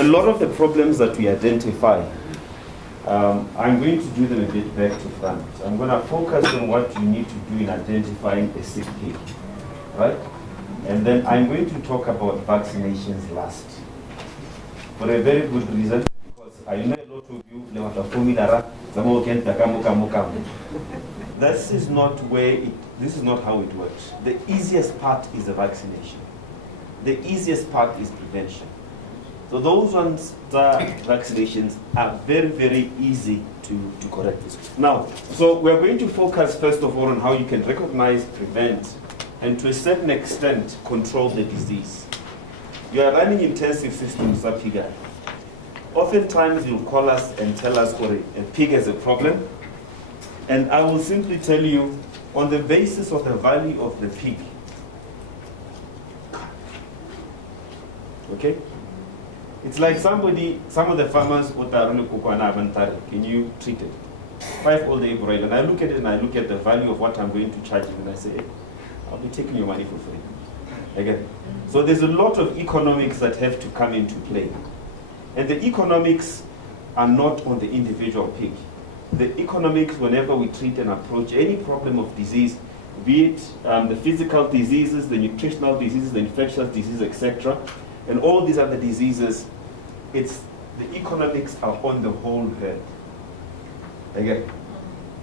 a lot of the problems that we identify, I'm going to do them a bit back to front. I'm going to focus on what you need to do in identifying a sick pig, right? And then I'm going to talk about vaccinations last. For a very good reason, because I know a lot of you, this is not how it works. The easiest part is the vaccination. The easiest part is prevention. So those ones, the vaccinations are very, very easy to correct this. Now, so we're going to focus first of all on how you can recognize, prevent, and to a certain extent, control the disease. You are running intensive systems up here. Oftentimes you'll call us and tell us, a pig has a problem, and I will simply tell you, on the basis of the value of the pig, okay? It's like some of the farmers, can you treat it? 5 all-day broiler, and I look at it and I look at the value of what I'm going to charge you, and I say, hey, I'll be taking your money for free. Again. So there's a lot of economics that have to come into play. And the economics are not on the individual pig. The economics, whenever we treat and approach any problem of disease, be it the physical diseases, the nutritional diseases, the infectious diseases, etc., and all these other diseases, the economics are on the whole herd. Again,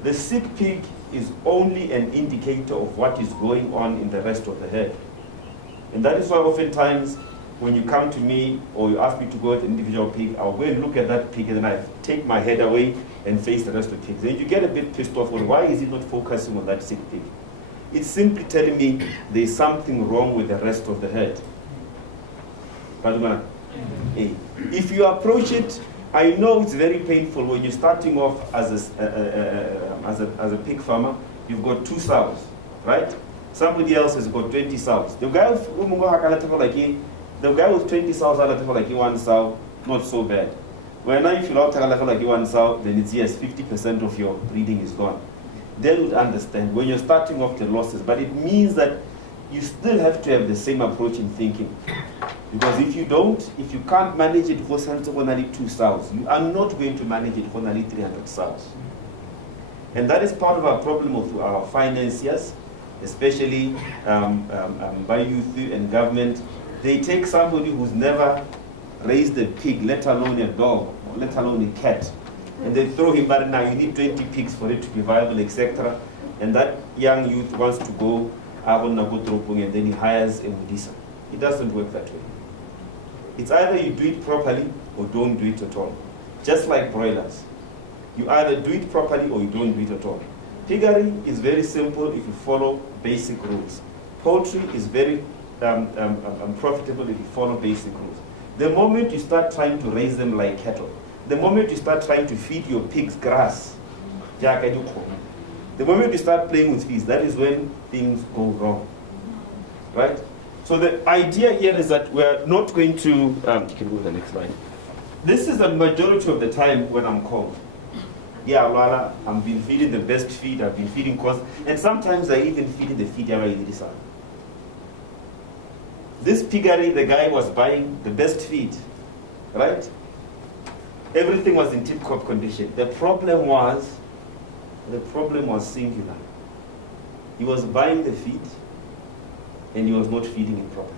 the sick pig is only an indicator of what is going on in the rest of the herd. And that is why oftentimes when you come to me or you ask me to go at an individual pig, I'll go and look at that pig and then I take my head away and face the rest of the pigs. And you get a bit pissed off on why is it not focusing on that sick pig? It's simply telling me there's something wrong with the rest of the herd. If you approach it, I know it's very painful when you're starting off as a pig farmer. You've got 2 sows, right? Somebody else has got 20 sows. The guy with 20 sows, like 1 sow, not so bad. When now if you like 1 sow, then it's yes, 50% of your breeding is gone. They would understand when you're starting off the losses, but it means that you still have to have the same approach in thinking. Because if you can't manage it for only 2 sows, you are not going to manage it for only 300 sows. And that is part of our problem of our financiers, especially by youth and government. They take somebody who's never raised a pig, let alone a dog, or let alone a cat, and they throw him, but now you need 20 pigs for it to be viable, etc. And that young youth wants to go and then he hires a Mudisa. It doesn't work that way. It's either you do it properly or don't do it at all. Just like broilers. You either do it properly or you don't do it at all. Piggery is very simple if you follow basic rules. Poultry is very profitable if you follow basic rules. The moment you start trying to raise them like cattle, the moment you start trying to feed your pigs grass, the moment you start playing with fees, that is when things go wrong, right? So the idea here is that we're not going to, you can go to the next slide. This is the majority of the time when I'm called. Yeah, Lala, I've been feeding the best feed, I've been feeding cost, and sometimes I even feed the feed Yama. This piggery, the guy was buying the best feed, right? Everything was in tip-top condition. The problem was singular. He was buying the feed, and he was not feeding it properly,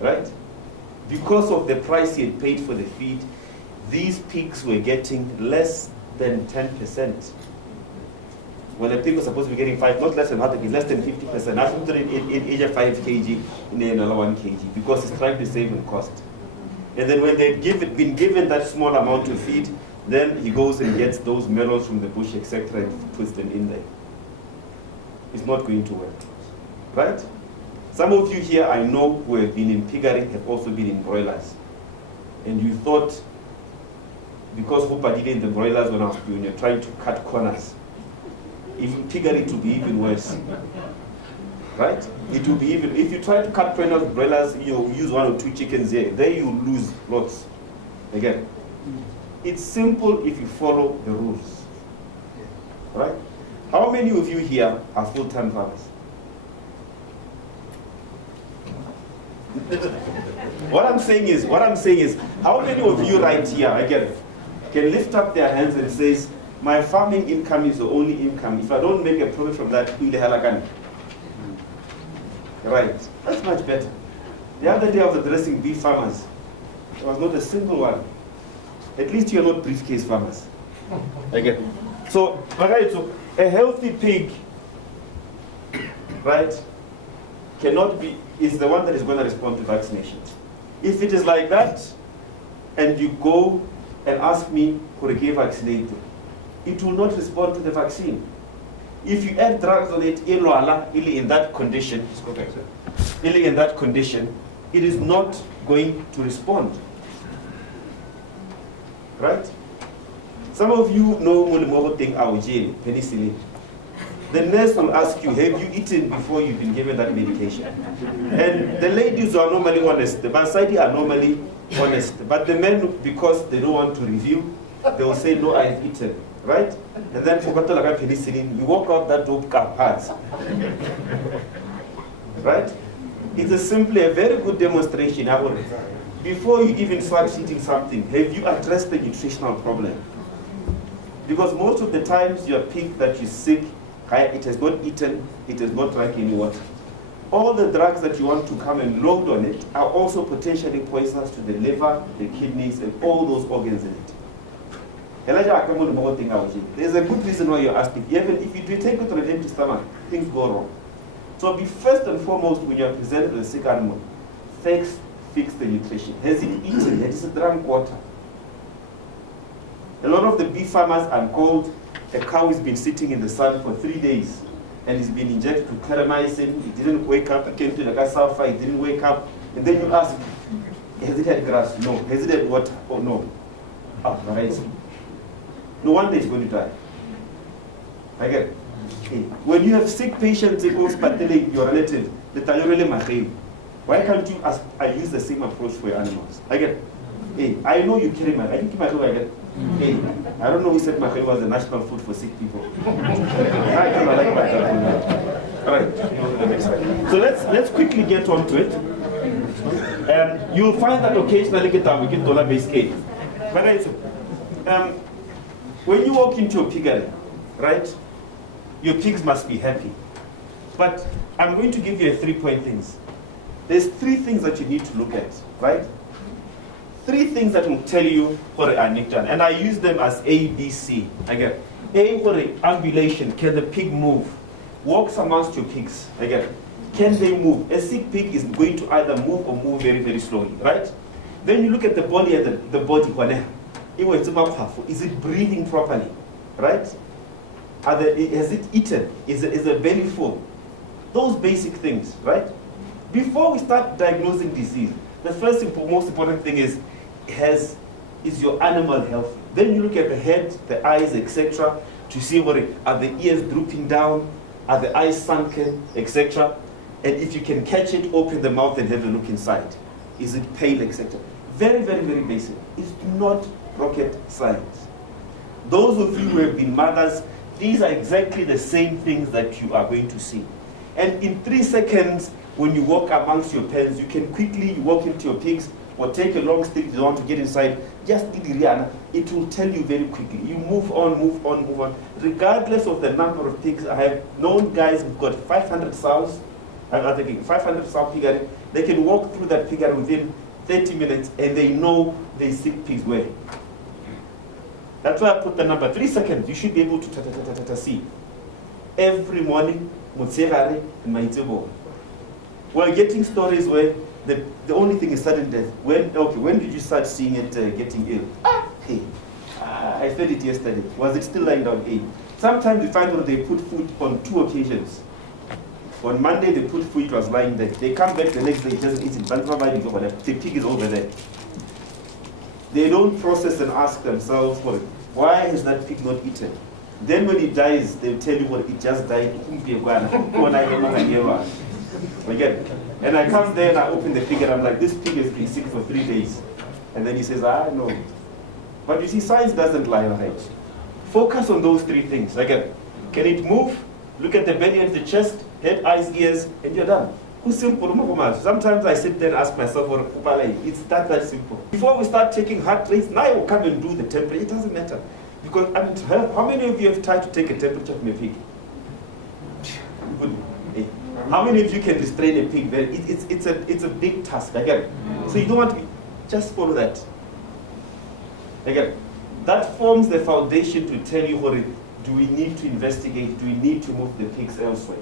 right? Because of the price he had paid for the feed, these pigs were getting less than 10%. When a pig was supposed to be getting 5, not less than 100, less than 50%. I put it in Asia 5 kg, in another 1 kg, because it's trying to save on cost. And then when they've been given that small amount of feed, then he goes and gets those melons from the bush, etc., and puts them in there. It's not going to work, right? Some of you here I know who have been in piggery have also been in broilers. And you thought, because Hooper did in the broilers when you're trying to cut corners, if piggery it will be even worse, right? It will be even, if you try to cut corners with broilers, you use 1 or 2 chickens there you lose lots. Again, it's simple if you follow the rules, right? How many of you here are full-time farmers? What I'm saying is, how many of you right here, again, can lift up their hands and says, my farming income is the only income. If I don't make a profit from that, who the hell I can? Right, that's much better. The other day I was addressing beef farmers. There was not a single one. At least you're not briefcase farmers. Again. So a healthy pig, right, is the one that is going to respond to vaccinations. If it is like that, and you go and ask me for a vaccinated, it will not respond to the vaccine. If you add drugs on it, in that condition, it is not going to respond. Right? Some of you know penicillin. The nurse will ask you, have you eaten before you've been given that medication? And the ladies are normally honest. The Parasite are normally honest. But the men, because they don't want to reveal, they will say, no, I've eaten. Right? And then for penicillin, you walk out that dope car parts. Right? It's simply a very good demonstration. Before you even start eating something, have you addressed the nutritional problem? Because most of the times your pig that is sick, it has not eaten, it has not drank any water. All the drugs that you want to come and load on it are also potentially poisonous to the liver, the kidneys, and all those organs in it. There's a good reason why you're asking. Even if you do take it on an empty stomach, things go wrong. So be first and foremost, when you're presented with a sick animal, fix the nutrition. Has it eaten? Has it drank water? A lot of the beef farmers are called, a cow has been sitting in the sun for 3 days and it's been injected to claramycin. It didn't wake up. It came to the sulfur. It didn't wake up. And then you ask, has it had grass? No. Has it had water? Oh, no. Ah, right. No wonder it's going to die. Again, when you have sick patients, your relative, why can't you use the same approach for your animals? Again, I know you carry my again. I don't know who said makhel was the national food for sick people. I kind of like my All right. So let's quickly get on to it. You'll find that occasionally we get dollar-based cake. When you walk into a piggery, right, your pigs must be happy. But I'm going to give you 3-point things. There's 3 things that you need to look at, right? 3 things that will tell you what are done. And I use them as A, B, C. Again, A for the ambulation. Can the pig move? Walks amongst your pigs. Again, can they move? A sick pig is going to either move or move very, very slowly, right? Then you look at the body and the body. Is it breathing properly, right? Has it eaten? Is the belly full? Those basic things, right? Before we start diagnosing disease, the first most important thing is your animal healthy? Then you look at the head, the eyes, etc., to see are the ears drooping down, are the eyes sunken, etc. And if you can catch it, open the mouth and have a look inside. Is it pale, etc. Very, very, very basic. It's not rocket science. Those of you who have been mothers, these are exactly the same things that you are going to see. And in 3 seconds, when you walk amongst your pens, you can quickly walk into your pigs or take a long stick if you want to get inside. Just it will tell you very quickly. You move on, move on, move on. Regardless of the number of pigs, I have known guys who've got 500 sows. I'm thinking 500 sow piggery. They can walk through that piggery within 30 minutes and they know they sick pigs where. That's why I put the number 3 seconds. You should be able to see. Every morning, Mutsegare and Maitebo. We're getting stories where the only thing is sudden death. When did you start seeing it getting ill? I fed it yesterday. Was it still lying down? Sometimes we find that they put food on 2 occasions. On Monday they put food, it was lying there. They come back the next day, it doesn't eat it. The pig is over there. They don't process and ask themselves, why has that pig not eaten? Then when it dies, they'll tell you it just died. Again. And I come there and I open the pig and I'm like, this pig has been sick for 3 days. And then he says, no. But you see, science doesn't lie, right? Focus on those 3 things. Again, can it move? Look at the belly and the chest, head, eyes, ears, and you're done. Who's simple? Sometimes I sit there and ask myself, it's that simple. Before we start taking heart rates, now I will come and do the temperature. It doesn't matter. Because how many of you have tried to take a temperature from a pig? How many of you can restrain a pig? It's a big task. Again, so you don't want to just follow that. Again, that forms the foundation to tell you do we need to investigate? Do we need to move the pigs elsewhere?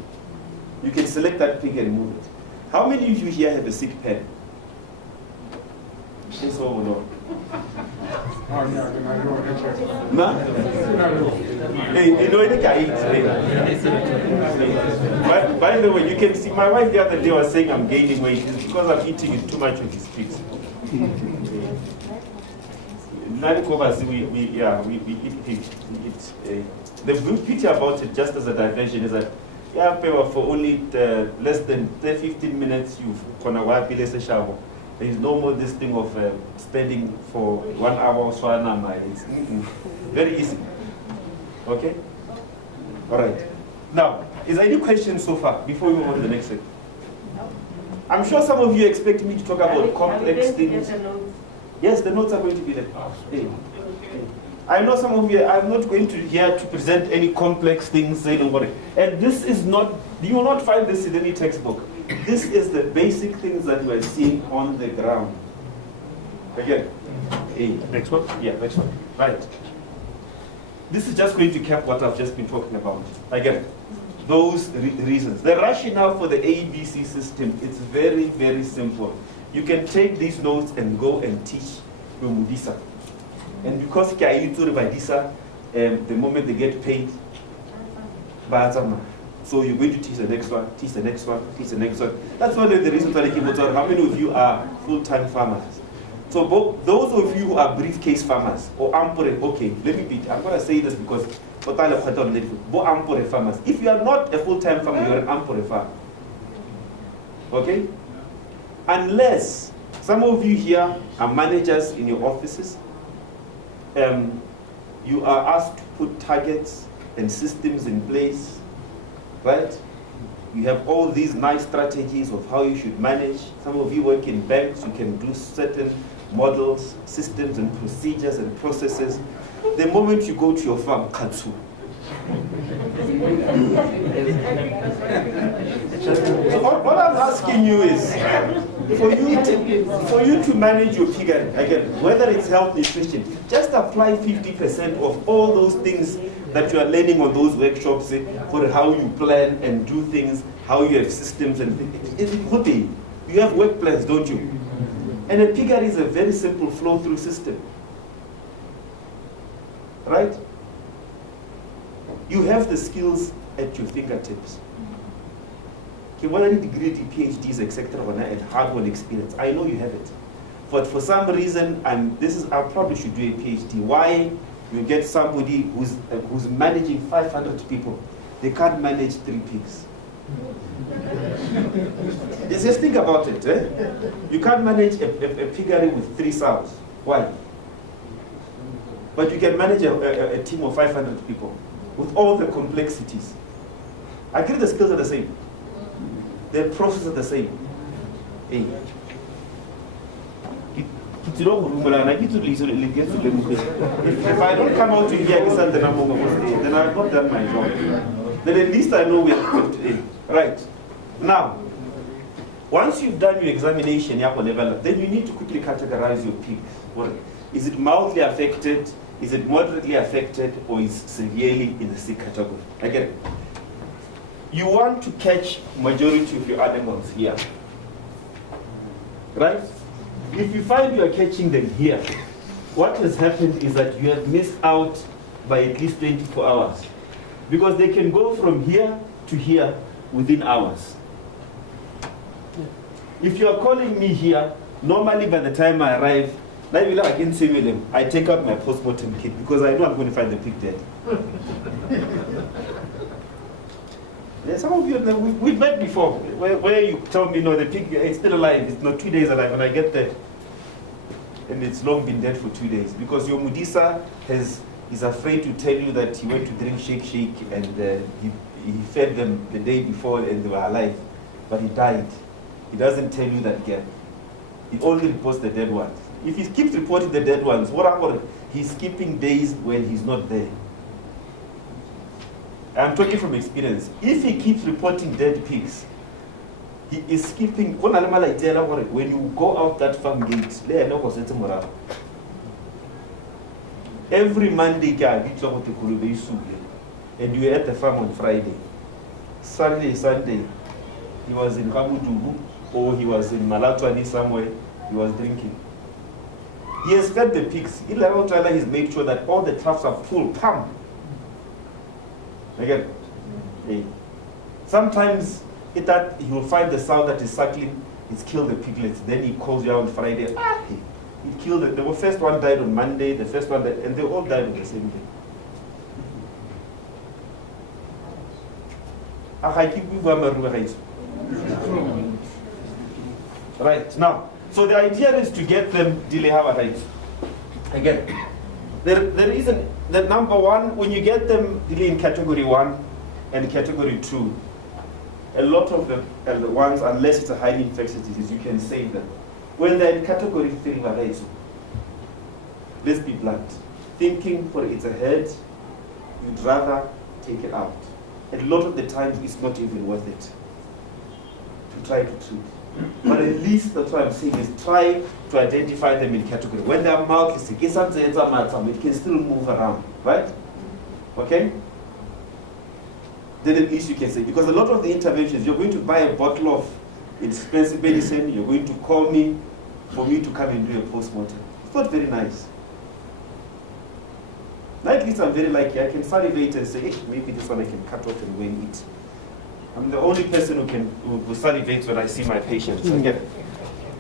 You can select that pig and move it. How many of you here have a sick pen? Yes or no? By the way, you can see my wife the other day was saying I'm gaining weight. It's because I'm eating too much of these pigs. We eat pigs. The good pity about it, just as a diversion, is that for only less than 15 minutes, there is no more this thing of spending for 1 hour or so. It's very easy. Okay? All right. Now, is there any questions so far before we move on to the next thing? I'm sure some of you expect me to talk about complex things. Yes, the notes are going to be there. I know some of you, I'm not going to here to present any complex things, don't worry. And this is not, you will not find this in any textbook. This is the basic things that we're seeing on the ground. Again, next one? Yeah, next one. Right. This is just going to cap what I've just been talking about. Again, those reasons. The rationale for the ABC system, it's very, very simple. You can take these notes and go and teach your Mudisa. And because the moment they get paid, so you're going to teach the next one, teach the next one, teach the next one. That's one of the reasons why how many of you are full-time farmers? So those of you who are briefcase farmers, or ampore, okay, I'm going to say this because ampore farmers. If you are not a full-time farmer, you're an ampore farmer. Okay? Unless some of you here are managers in your offices, you are asked to put targets and systems in place, right? You have all these nice strategies of how you should manage. Some of you work in banks, you can do certain models, systems and procedures and processes. The moment you go to your farm, katsu. So what I'm asking you is, for you to manage your piggery, again, whether it's health, nutrition, just apply 50% of all those things that you are learning on those workshops for how you plan and do things, how you have systems and things. You have work plans, don't you? And a piggery is a very simple flow-through system. Right? You have the skills at your fingertips. Whether you degree, PhDs, etc., and hard-won experience, I know you have it. But for some reason, I probably should do a PhD. Why? You get somebody who's managing 500 people. They can't manage 3 pigs. Just think about it. You can't manage a piggery with 3 sows. Why? But you can manage a team of 500 people with all the complexities. I agree the skills are the same. The processes are the same. If I don't come out to here, then I've not done my job. Then at least I know we are equipped. Right. Now, once you've done your examination, then you need to quickly categorize your pig. Is it mildly affected? Is it moderately affected? Or is severely in the sick category? Again, you want to catch majority of your animals here. Right? If you find you are catching them here, what has happened is that you have missed out by at least 24 hours. Because they can go from here to here within hours. If you are calling me here, normally by the time I arrive, I take out my post-mortem kit because I know I'm going to find the pig dead. Some of you, we've met before, where you tell me, no, the pig is still alive, it's not 2 days alive, and I get there. And it's long been dead for 2 days. Because your Mudisa is afraid to tell you that he went to drink shake and he fed them the day before and they were alive. But he died He doesn't tell you that gap. He only reports the dead ones. If he keeps reporting the dead ones, he's skipping days when he's not there. I'm talking from experience. If he keeps reporting dead pigs, he is skipping. When you go out that farm gate, every Monday, and you were at the farm on Friday. Sunday, he was in Kamudugu, or he was in Malatwani somewhere, he was drinking. He has fed the pigs. He's made sure that all the troughs are full. Pam! Again. Hey. Sometimes he will find the sow that is suckling, it's killed the piglets. Then he calls you out on Friday. He killed it. The first one died on Monday, the first one died, and they all died on the same day. Right, now, so the idea is to get them delay our rights. Again, the reason that number one, when you get them delay in category 1 and category 2, a lot of the ones, unless it's a highly infectious disease, you can save them. When they're in category 3, let's be blunt. Thinking for it's a head, you'd rather take it out. A lot of the times it's not even worth it to try to treat. But at least that's what I'm saying is try to identify them in category. When they're mildly sick, it can still move around, right? Okay? Then at least you can say, because a lot of the interventions, you're going to buy a bottle of expensive medicine, you're going to call me for me to come and do a post-mortem. It's not very nice. At least I'm very lucky. I can salivate and say, hey, maybe this one I can cut off and go and eat. I'm the only person who salivates when I see my patients.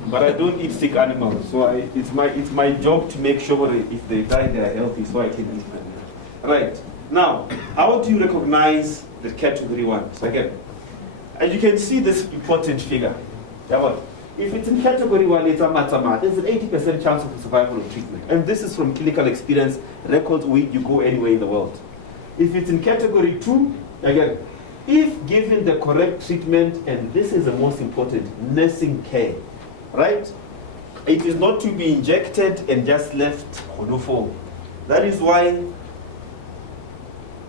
But I don't eat sick animals, so it's my job to make sure that if they die, they are healthy, so I can eat them. Right. Now, how do you recognize the category 1? So again, and you can see this important figure. If it's in category 1, it's there's an 80% chance of survival of treatment. And this is from clinical experience, records where you go anywhere in the world. If it's in category 2, again, if given the correct treatment, and this is the most important, nursing care, right? It is not to be injected and just left. That is why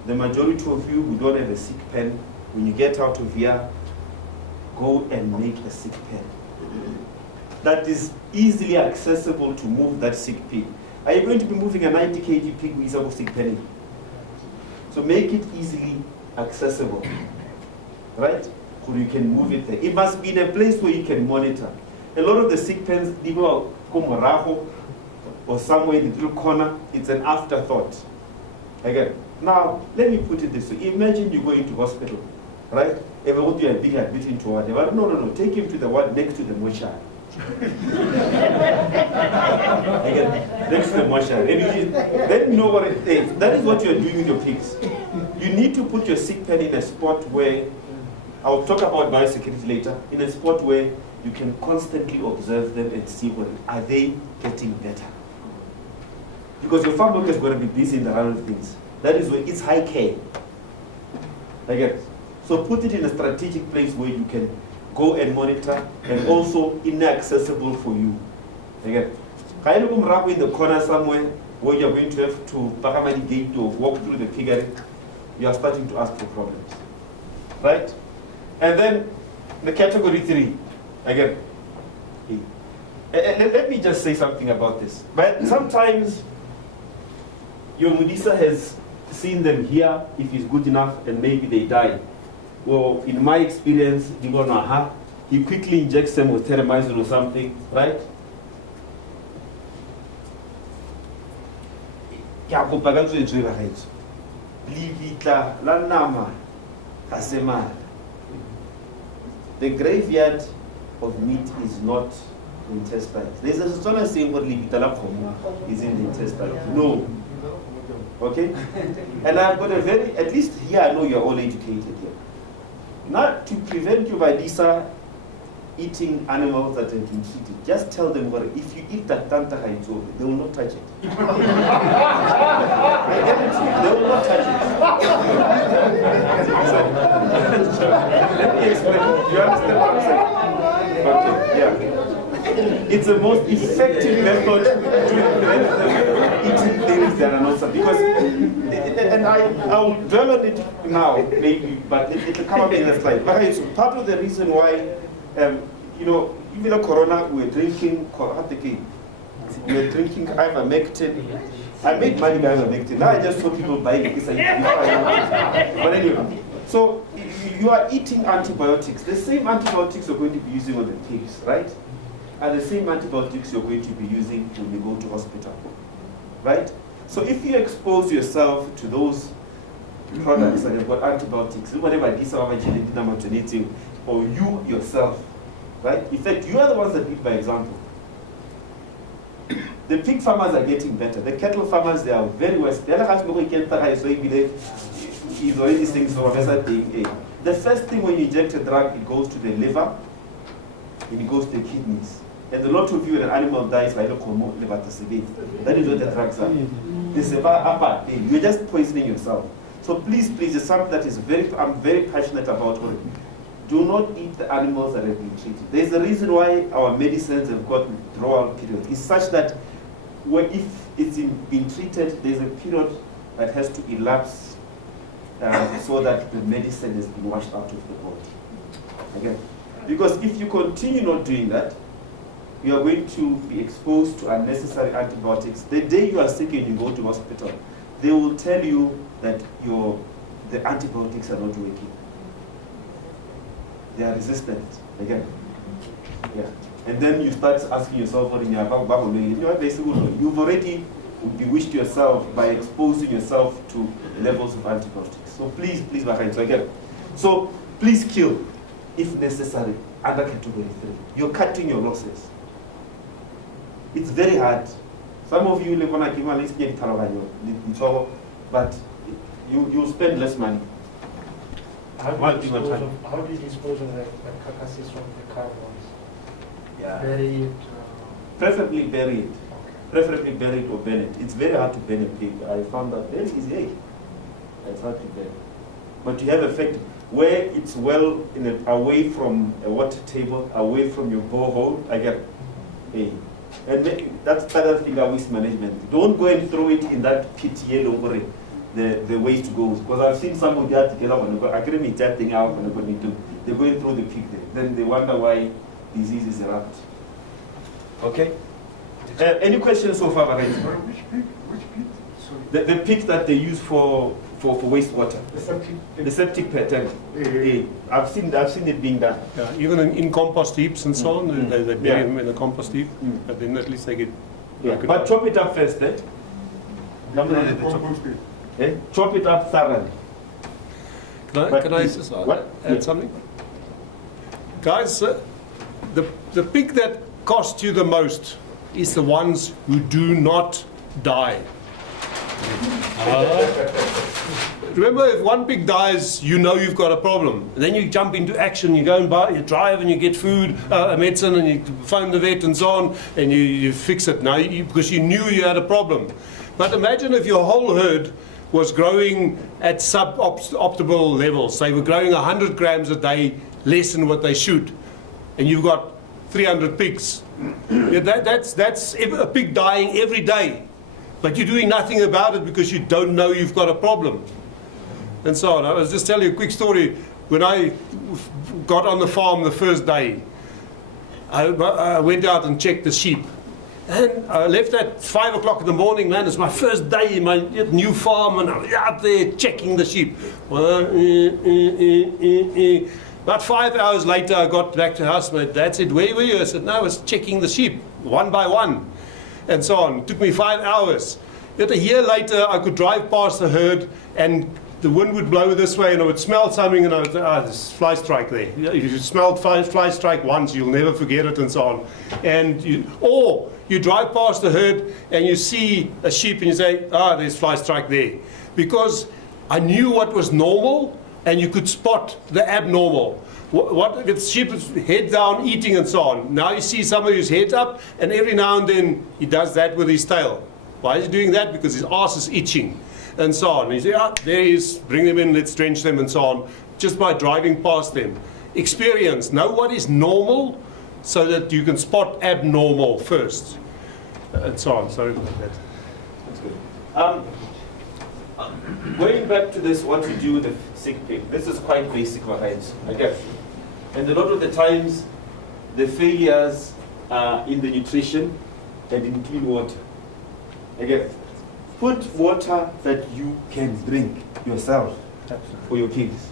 the majority of you who don't have a sick pen, when you get out of here, go and make a sick pen. That is easily accessible to move that sick pig. Are you going to be moving a 90 kg pig with a sick penny? So make it easily accessible, right? So you can move it there. It must be in a place where you can monitor. A lot of the sick pens, or somewhere in the little corner, it's an afterthought. Again, now let me put it this way. Imagine you go into hospital, right? If you are being admitted into whatever, no, take him to the ward next to the mortuary. Again, next to the mortuary. Then you know what it is. That is what you are doing with your pigs. You need to put your sick pen in a spot where, I'll talk about biosecurity later, in a spot where you can constantly observe them and see are they getting better. Because your farm worker is going to be busy in the run of things. That is where it's high care. Again, so put it in a strategic place where you can go and monitor and also inaccessible for you. Again, in the corner somewhere where you're going to have to gate or walk through the piggery, you are starting to ask for problems. Right? And then the category 3, again. Let me just say something about this. But sometimes your Mudisa has seen them here if it's good enough and maybe they die. Well, in my experience, he quickly injects them with terramycin or something, right? The graveyard of meat is not the intestines. There's a scholar saying what is in the intestines. No. Okay? And I've got at least here I know you're all educated here. Not to prevent you by Lisa eating animals that have been treated. Just tell them what if you eat that tanta haito, they will not touch it. They will not touch it. Let me explain. You understand what I'm saying? it's the most effective method to prevent eating things that are not some. Because, and I'll dwell on it now, maybe, but it'll come up in the slide. But it's part of the reason why, you know, even Corona, we're drinking ivermectin. I made money by ivermectin. Now I just saw people buying it. But anyway, so you are eating antibiotics. The same antibiotics you're going to be using on the pigs, right? Are the same antibiotics you're going to be using when you go to hospital, right? So if you expose yourself to those products that have got antibiotics, or you yourself, right? In fact, you are the ones that lead by example. The pig farmers are getting better. The cattle farmers, they are very well. The other is already saying so. The first thing when you inject a drug, it goes to the liver, and it goes to the kidneys. And a lot of you, when an animal dies, by the liver to that is what the drugs are. You're just poisoning yourself. So please, it's something that is I'm very passionate about. Do not eat the animals that have been treated. There's a reason why our medicines have got withdrawal periods. It's such that if it's been treated, there's a period that has to elapse so that the medicine has been washed out of the body. Again, because if you continue not doing that, you are going to be exposed to unnecessary antibiotics. The day you are sick and you go to hospital, they will tell you that the antibiotics are not working. They are resistant again. Yeah. And then you start asking yourself, you've already bewitched yourself by exposing yourself to levels of antibiotics. So please, again. So please kill, if necessary, under category 3. You're cutting your losses. It's very hard. Some of you live on a but you spend less money. How do you dispose of the carcasses from the cow ones? Yeah. Bury it? Preferably bury it. Okay. Preferably bury it or burn it. It's very hard to burn a pig. I found that very easy. It's hard to burn. But you have effect where it's well away from a water table, away from your borehole. And that's part of the waste management. Don't go and throw it in that pit yellow the waste goes. Because I've seen some of that agreement that thing out when they're going through the pig there. Then they wonder why diseases erupt. Okay? Any questions so far, Barret? Which pig? Sorry. The pig that they use for wastewater. The septic tank. I've seen it being done. Yeah, even in compost heaps and so on, they bury them in a compost heap, but then at least they get... Yeah. But chop it up first, eh? Chop it up thoroughly. Can I just add something? Guys, the pig that costs you the most is the ones who do not die. Remember, if one pig dies, you know you've got a problem. And then you jump into action, you go and you drive and you get food, medicine, and you phone the vet and so on, and you fix it now because you knew you had a problem. But imagine if your whole herd was growing at suboptimal levels. They were growing 100 grams a day less than what they should. And you've got 300 pigs. That's a pig dying every day. But you're doing nothing about it because you don't know you've got a problem. And so on. I was just telling you a quick story. When I got on the farm the first day, I went out and checked the sheep. And I left at 5 o'clock in the morning, man. It's my first day in my new farm, and I'm out there checking the sheep. About 5 hours later, I got back to the house. My dad said, "Where were you?" I said, "No, I was checking the sheep, one by one." And so on. It took me 5 hours. Yet a year later, I could drive past the herd, and the wind would blow this way, and I would smell something, and I would say, there's a fly strike there. If you smelled fly strike once, you'll never forget it, and so on. And you drive past the herd, and you see a sheep, and you say, there's fly strike there. Because I knew what was normal, and you could spot the abnormal. What if sheep is head down eating and so on. Now you see somebody who's head up, and every now and then he does that with his tail. Why is he doing that? Because his ass is itching and so on. And you say, there he is, bring them in, let's drench them and so on, just by driving past them. Experience, know what is normal, so that you can spot abnormal first, and so on. Sorry about that. That's good. Going back to this, what to do with the sick pig. This is quite basic, right? I guess. And a lot of the times, the failures are in the nutrition and in clean water. Again, put water that you can drink yourself for your pigs.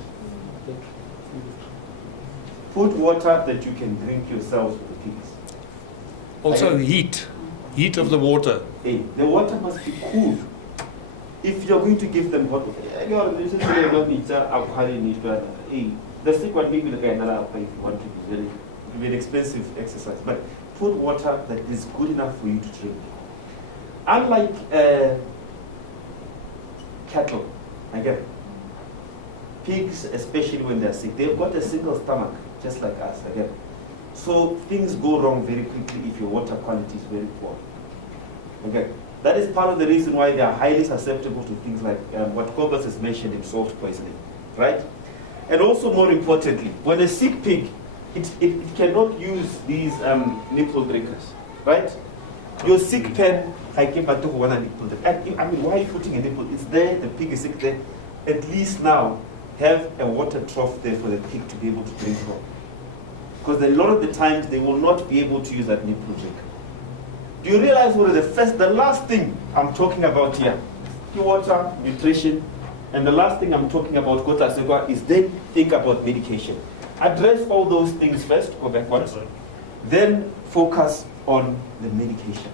Put water that you can drink yourself for the pigs. Also heat of the water. Hey, the water must be cool. If you're going to give them hot water, the sick one maybe the guy another if you want to be very expensive exercise. But put water that is good enough for you to drink. Unlike cattle, again, pigs, especially when they're sick, they've got a single stomach, just like us, again. So things go wrong very quickly if your water quality is very poor. Again, that is part of the reason why they are highly susceptible to things like what Cobus has mentioned in salt poisoning, right? And also, more importantly, when a sick pig, it cannot use these nipple drinkers, right? Your sick pen, I came back to one nipple drink. I mean, why are you putting a nipple? It's there, the pig is sick there. At least now, have a water trough there for the pig to be able to drink from. Because a lot of the times, they will not be able to use that nipple drinker. Do you realize what is the last thing I'm talking about here? Pure water, nutrition, and the last thing I'm talking about, is then think about medication. Address all those things first, go backwards, then focus on the medication.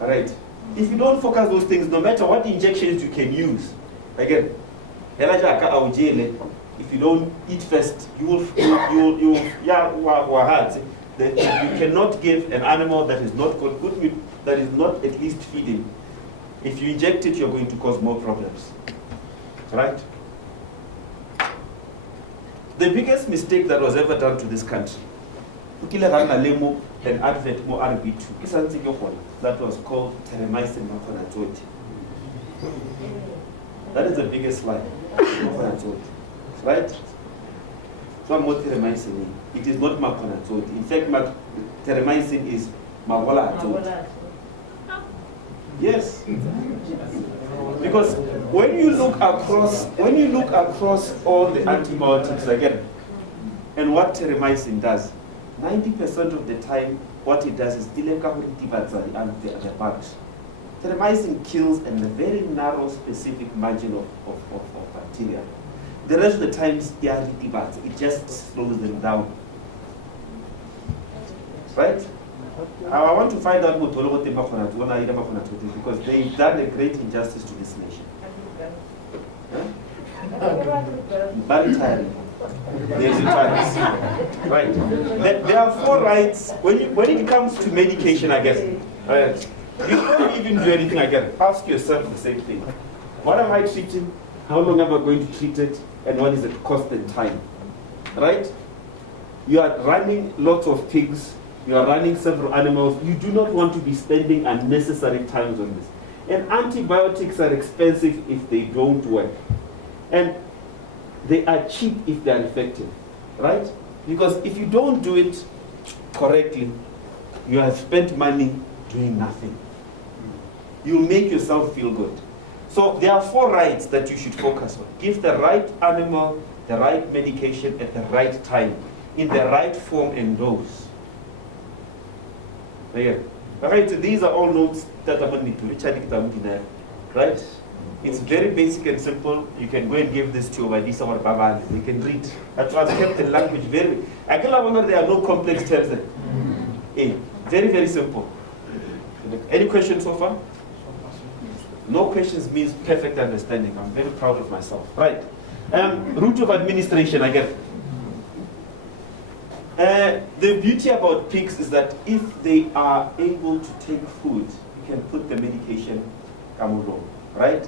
All right? If you don't focus those things, no matter what injections you can use, again, if you don't eat first, you cannot give an animal that is not good meat, that is not at least feeding. If you inject it, you're going to cause more problems. Right? The biggest mistake that was ever done to this country, an advert more RB2, that was called telemycin maconazole. That is the biggest lie. Right? So I'm telemycin. It is not maconazole. In fact, telemycin is magolatole. Yes. Because when you look across all the antibiotics again, and what terramycin does, 90% of the time, what it does is the bugs. Terramycin kills in a very narrow, specific margin of bacteria. The rest of the times, it just slows them down. Right? I want to find out because they've done a great injustice to this nation. Very tiring. Right. There are 4 rights. When it comes to medication, I guess, before you even do anything, again, ask yourself the same thing. What am I treating? How long am I going to treat it? And what is the cost and time? Right? You are running lots of pigs. You are running several animals. You do not want to be spending unnecessary times on this. And antibiotics are expensive if they don't work. And they are cheap if they are effective. Right? Because if you don't do it correctly, you have spent money doing nothing. You'll make yourself feel good. So there are 4 rights that you should focus on. Give the right animal the right medication at the right time, in the right form and dose. Again, right, so these are all notes that I'm going to reach, right? It's very basic and simple. You can go and give this to Obadisa or Baba. They can read. I transcribe the language very. I can wonder there are no complex terms there. Very, very simple. Any questions so far? No questions means perfect understanding. I'm very proud of myself. Right. Route of administration, again. The beauty about pigs is that if they are able to take food, you can put the medication along, right?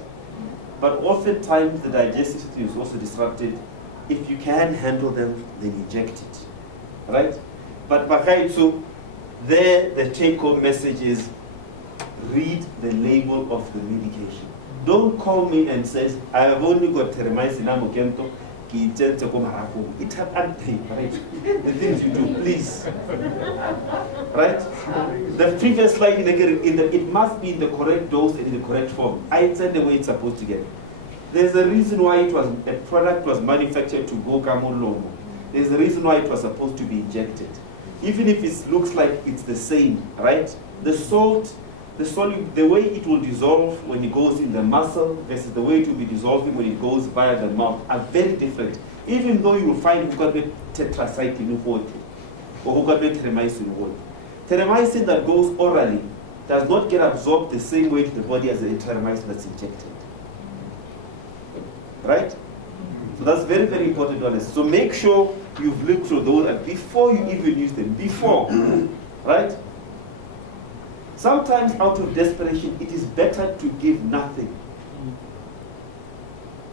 But oftentimes the digestive system is also disrupted. If you can handle them, then inject it, right? But so there, the take-home message is read the label of the medication. Don't call me and say, I have only got terramycin amokento, It happened, right? The things you do, please. Right? The previous slide, it must be in the correct dose and in the correct form. I said the way it's supposed to get. There's a reason why a product was manufactured to go Kamulongo. There's a reason why it was supposed to be injected. Even if it looks like it's the same, right? The solid, the way it will dissolve when it goes in the muscle versus the way it will be dissolving when it goes via the mouth are very different. Even though you will find you've got tetracycline in water or you've got terramycin in water. Terramycin that goes orally does not get absorbed the same way to the body as the terramycin that's injected. Right? So that's very, very important to understand. So make sure you've looked through those before you even use them. Before, right? Sometimes out of desperation, it is better to give nothing.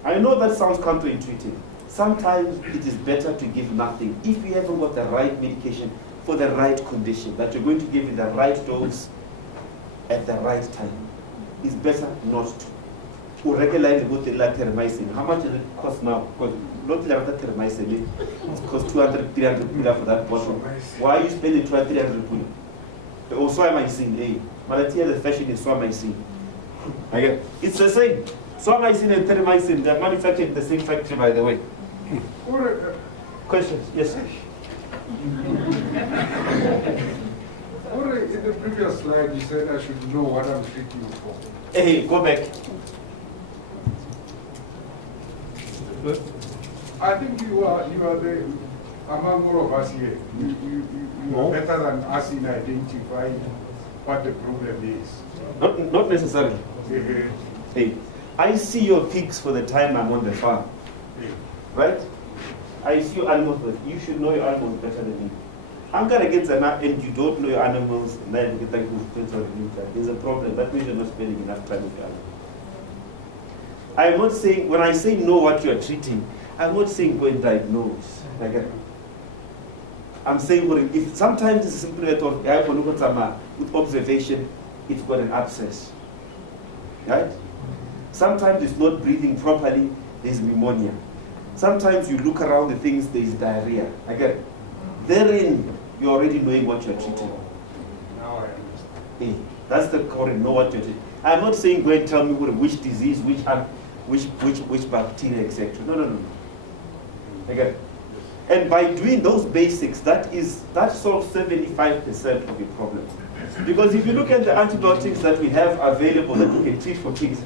I know that sounds counterintuitive. Sometimes it is better to give nothing if you haven't got the right medication for the right condition, that you're going to give in the right dose at the right time. It's better not to. Regularly with the terramycin. How much does it cost now? Because not the terramycin, it costs 200, 300 pula for that bottle. Why are you spending 200, 300 pula? Or soamycin, eh? But here the fashion is soamycin. Okay. It's the same. Soamycin and terramycin, they're manufactured in the same factory, by the way. Questions? Yes. In the previous slide, you said I should know what I'm treating you for. Hey, go back. I think you are the, among all of us here, you are better than us in identifying what the problem is. Not necessarily. Hey, I see your pigs for the time I'm on the farm. Right? I see your animals, but you should know your animals better than me. I'm going to get an and you don't know your animals, and then you get like there's a problem. That means you're not spending enough time with your animals. I'm not saying, when I say know what you are treating, I'm not saying go and diagnose. I'm saying, if sometimes it's simply a thought, with observation, it's got an abscess. Right? Sometimes it's not breathing properly, there's pneumonia. Sometimes you look around the things, there's diarrhea. Therein, you're already knowing what you're treating. Now I understand. That's the current, know what you're treating. I'm not saying go and tell me which disease, which bacteria, etc. No. And by doing those basics, that solves 75% of your problem. Because if you look at the antibiotics that we have available that we can treat for pigs,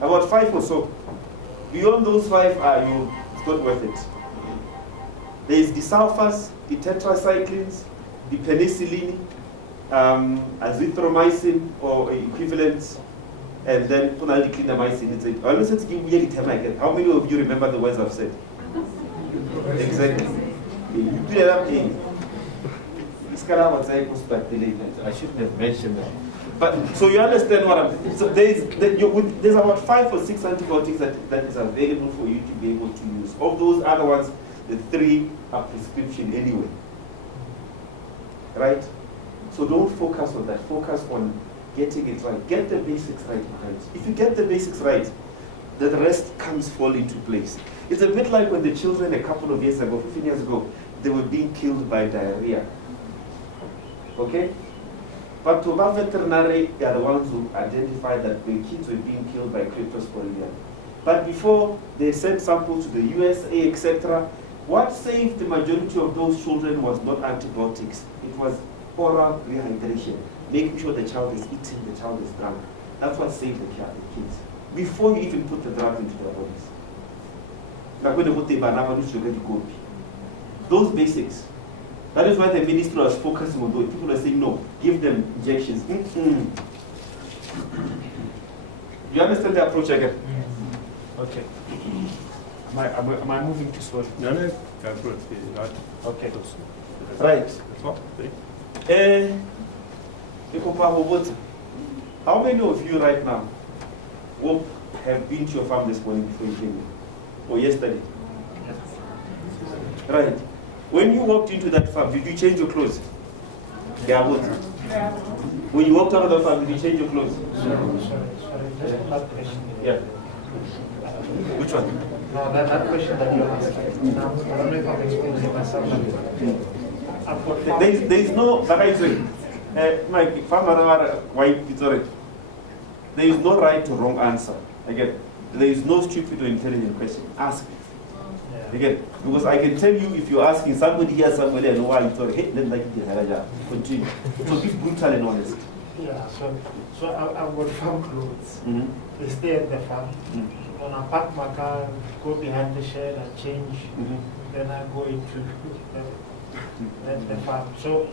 about 5 or so. Beyond those 5, it's not worth it. There is the sulfurs, the tetracyclines, the penicillin, azithromycin or equivalents, and then clindamycin. How many of you remember the words I've said? Exactly. I shouldn't have mentioned that. But so you understand what I'm. So there's about 5 or 6 antibiotics that is available for you to be able to use. Of those other ones, the 3 are prescription anyway. Right? So don't focus on that. Focus on getting it right. Get the basics right. If you get the basics right, the rest comes fall into place. It's a bit like when the children a couple of years ago, 15 years ago, they were being killed by diarrhea. Okay? But to our veterinary, they are the ones who identified that the kids were being killed by Cryptosporidium. But before they sent samples to the USA, etc., what saved the majority of those children was not antibiotics. It was oral rehydration, making sure the child is eating, the child is drunk. That's what saved the kids. Before you even put the drug into their bodies. Those basics. That is why the ministry was focusing on those. People are saying, no, give them injections. You understand the approach again? Okay. Am I moving too slowly? No, go for it. Right. Okay. Right. How many of you right now have been to your farm this morning before you came here? Or yesterday? Right. When you walked into that farm, did you change your clothes? Yeah, what? When you walked out of the farm, did you change your clothes? Sorry, just another question. Yeah. Which one? No, that question that you're asking. Now, I don't know if I'm explaining myself. I've got There is no, like I say, Mike, white pizza. There is no right or wrong answer. Again, there is no stupid or intelligent question. Ask it. Yeah. Again, because I can tell you if you're asking somebody here, somebody there, no why you thought, hey, then like it, continue. So be brutal and honest. Yeah, so I've got farm clothes. Mm-hmm. They stay at the farm. Mm-hmm. When I park my car, go behind the shed, I change, Mm-hmm. then I go into the farm. So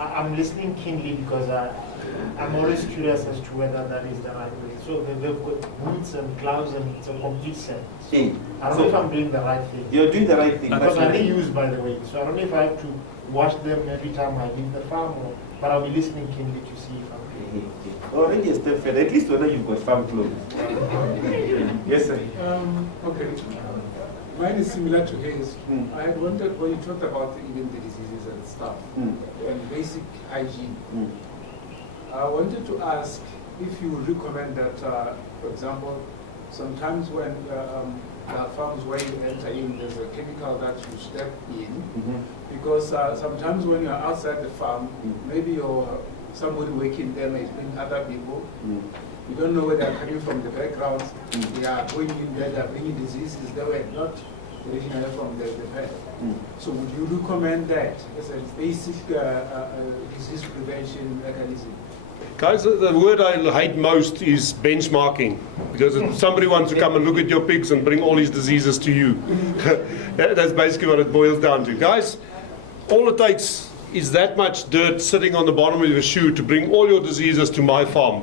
I'm listening keenly because I'm always curious as to whether that is the right way. So they've got boots and gloves and it's a complete set. So Hey, I don't know if I'm doing the right thing. you're doing the right thing. Because I reuse, by the way. So I don't know if I have to wash them every time I leave the farm, but I'll be listening keenly to see if I'm doing it. Already a step further. At least whether you've got farm clothes. Yes, sir. Okay. Mine is similar to his. Mm. I had wondered when you talked about even the diseases and stuff and basic hygiene. I wanted to ask if you would recommend that, for example, sometimes when farms where you enter in, there's a chemical that you step in, because sometimes when you're outside the farm, maybe you're somebody working there may bring other people. You don't know where they're coming from the background. They are going in there, they're bringing diseases that were not originally from the pet. So would you recommend that as a basic disease prevention mechanism? Guys, the word I hate most is benchmarking, because if somebody wants to come and look at your pigs and bring all these diseases to you. That's basically what it boils down to. Guys, all it takes is that much dirt sitting on the bottom of your shoe to bring all your diseases to my farm.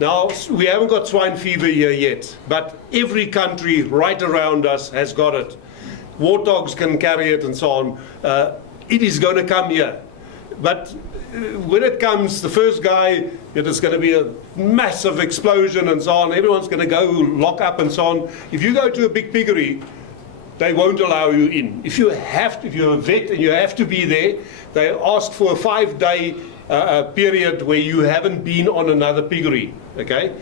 Now, we haven't got swine fever here yet, but every country right around us has got it. Warthogs can carry it and so on. It is going to come here. But when it comes, the first guy, it is going to be a massive explosion and so on. Everyone's going to go lock up and so on. If you go to a big piggery, they won't allow you in. If you're a vet and you have to be there, they ask for a 5-day period where you haven't been on another piggery. Okay?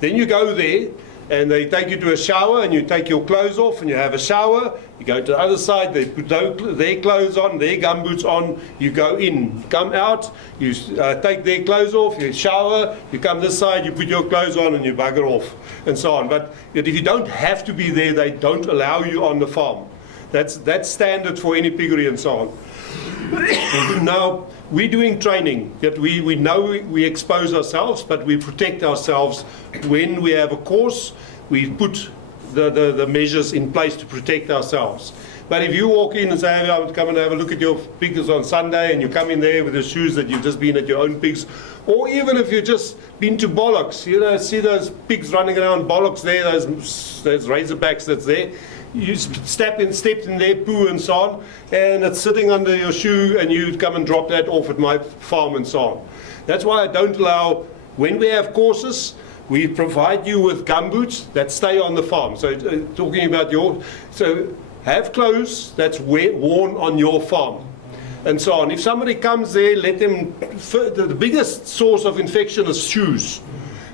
Then you go there and they take you to a shower and you take your clothes off and you have a shower. You go to the other side, they put their clothes on, their gumboots on, you go in, come out, you take their clothes off, you shower, you come this side, you put your clothes on and you bugger off and so on. But if you don't have to be there, they don't allow you on the farm. That's standard for any piggery and so on. Now, we're doing training, yet we know we expose ourselves, but we protect ourselves. When we have a course, we put the measures in place to protect ourselves. But if you walk in and say, hey, I would come and have a look at your pigs on Sunday, and you come in there with the shoes that you've just been at your own pigs, or even if you've just been to bollocks, you know, see those pigs running around bollocks there, those razorbacks that's there, you stepped in their poo and so on, and it's sitting under your shoe, and you come and drop that off at my farm and so on. That's why I don't allow, when we have courses, we provide you with gumboots that stay on the farm. So talking about so have clothes that's worn on your farm and so on. If somebody comes there, let them, the biggest source of infection is shoes.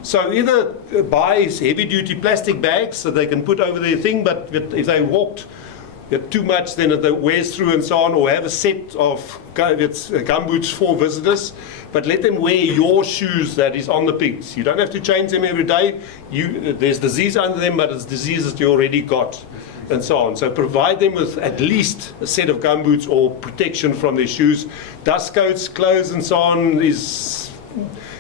So either buy heavy-duty plastic bags so they can put over their thing, but if they walked too much, then it wears through and so on, or have a set of gumboots for visitors, but let them wear your shoes that is on the pigs. You don't have to change them every day. There's disease under them, but it's diseases you already got, and so on. So provide them with at least a set of gumboots or protection from their shoes. Dust coats, clothes, and so on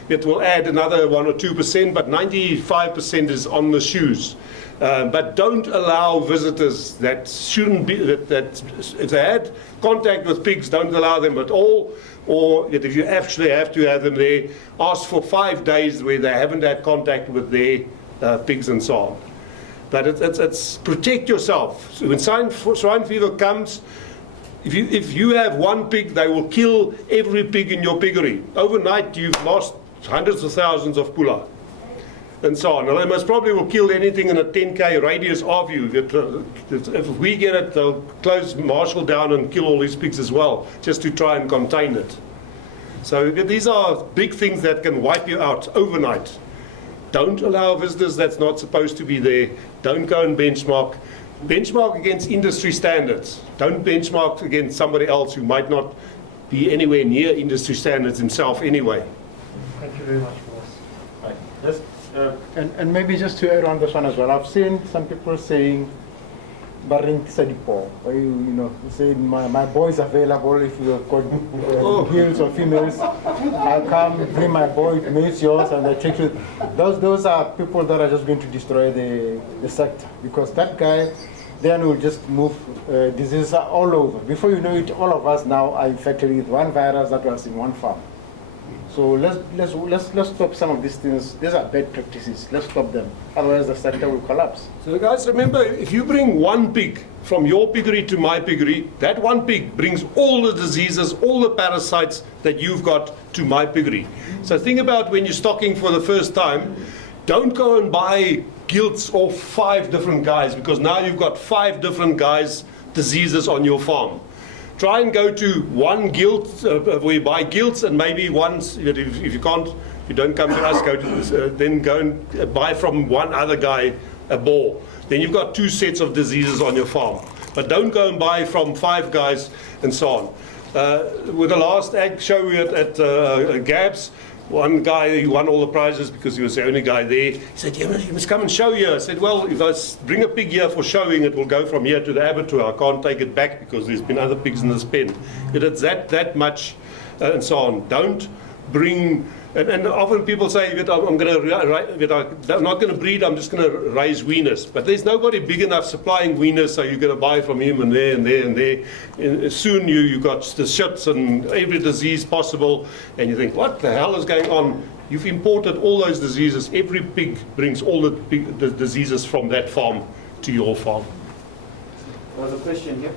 it will add another 1 or 2%, but 95% is on the shoes. But don't allow visitors that shouldn't be, that if they had contact with pigs, don't allow them at all. Or if you actually have to have them there, ask for 5 days where they haven't had contact with their pigs and so on. But it's protect yourself. So when swine fever comes, if you have one pig, they will kill every pig in your piggery. Overnight, you've lost hundreds of thousands of pula and so on. And they most probably will kill anything in a 10k radius of you. If we get it, they'll close Marshall down and kill all these pigs as well, just to try and contain it. So these are big things that can wipe you out overnight. Don't allow visitors that's not supposed to be there. Don't go and benchmark. Benchmark against industry standards. Don't benchmark against somebody else who might not be anywhere near industry standards himself anyway. Thank you very much for this. Yes. And maybe just to add on this one as well, I've seen some people saying, "Baring sadipo," or you know, saying my boy is available if you've got males or females. I'll come, bring my boy, mate's yours, and I take you. Those are people that are just going to destroy the sector, because that guy then will just move diseases all over. Before you know it, all of us now are infected with one virus that was in one farm. So let's stop some of these things. These are bad practices. Let's stop them. Otherwise, the sector will collapse. So guys, remember, if you bring one pig from your piggery to my piggery, that one pig brings all the diseases, all the parasites that you've got to my piggery. So think about when you're stocking for the first time, don't go and buy gilts of 5 different guys, because now you've got 5 different guys' diseases on your farm. Try and go to one gilt, where you buy gilts, and maybe once, if you can't, if you don't come to us, go to this, then go and buy from one other guy a boar. Then you've got 2 sets of diseases on your farm. But don't go and buy from 5 guys and so on. With the last ag show at Gabs, one guy who won all the prizes because he was the only guy there. He said, you must come and show here. I said, well, if I bring a pig here for showing, it will go from here to the abattoir. I can't take it back because there's been other pigs in this pen. It's that much and so on. Don't bring, and often people say, I'm not going to breed, I'm just going to raise weaners. But there's nobody big enough supplying weaners, so you're going to buy from him and there and there and there. And soon you got the shits and every disease possible, and you think, what the hell is going on? You've imported all those diseases. Every pig brings all the diseases from that farm to your farm. There's a question here.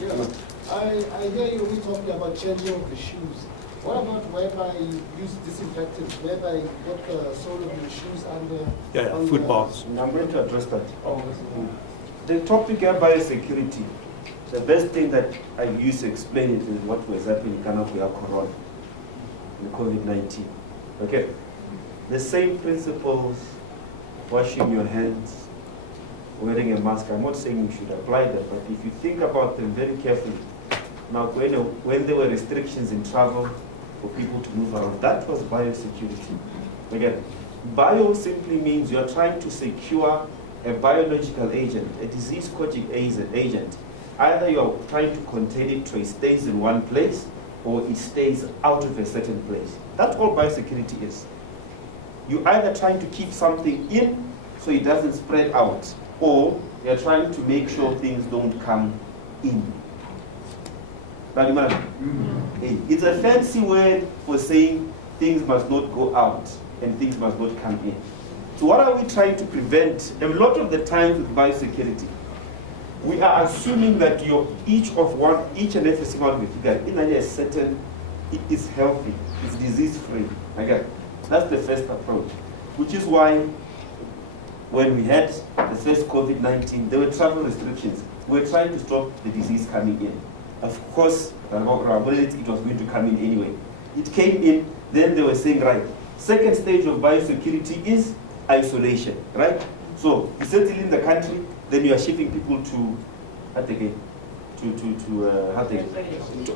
Yeah. I hear you talking about changing of the shoes. What about whereby you use disinfectants, whereby you put the sole of your shoes under Foot baths. I'm going to address that. The topic of biosecurity, the best thing that I used to explain it is what was happening in Ghana with Corona, the COVID-19. Okay? The same principles, washing your hands, wearing a mask, I'm not saying you should apply them, but if you think about them very carefully, now when there were restrictions in travel for people to move around, that was biosecurity. Again, bio simply means you're trying to secure a biological agent, a disease-causing agent. Either you're trying to contain it so it stays in one place, or it stays out of a certain place. That's all biosecurity is. You're either trying to keep something in so it doesn't spread out, or you're trying to make sure things don't come in. It's a fancy word for saying things must not go out and things must not come in. So what are we trying to prevent? A lot of the times with biosecurity, we are assuming that each and every single one of you in a certain, it is healthy, it's disease-free. Again, that's the first approach, which is why when we had the first COVID-19, there were travel restrictions. We were trying to stop the disease coming in. Of course, it was going to come in anyway. It came in, then they were saying, right, second stage of biosecurity is isolation, right? So you settle in the country, then you are shipping people to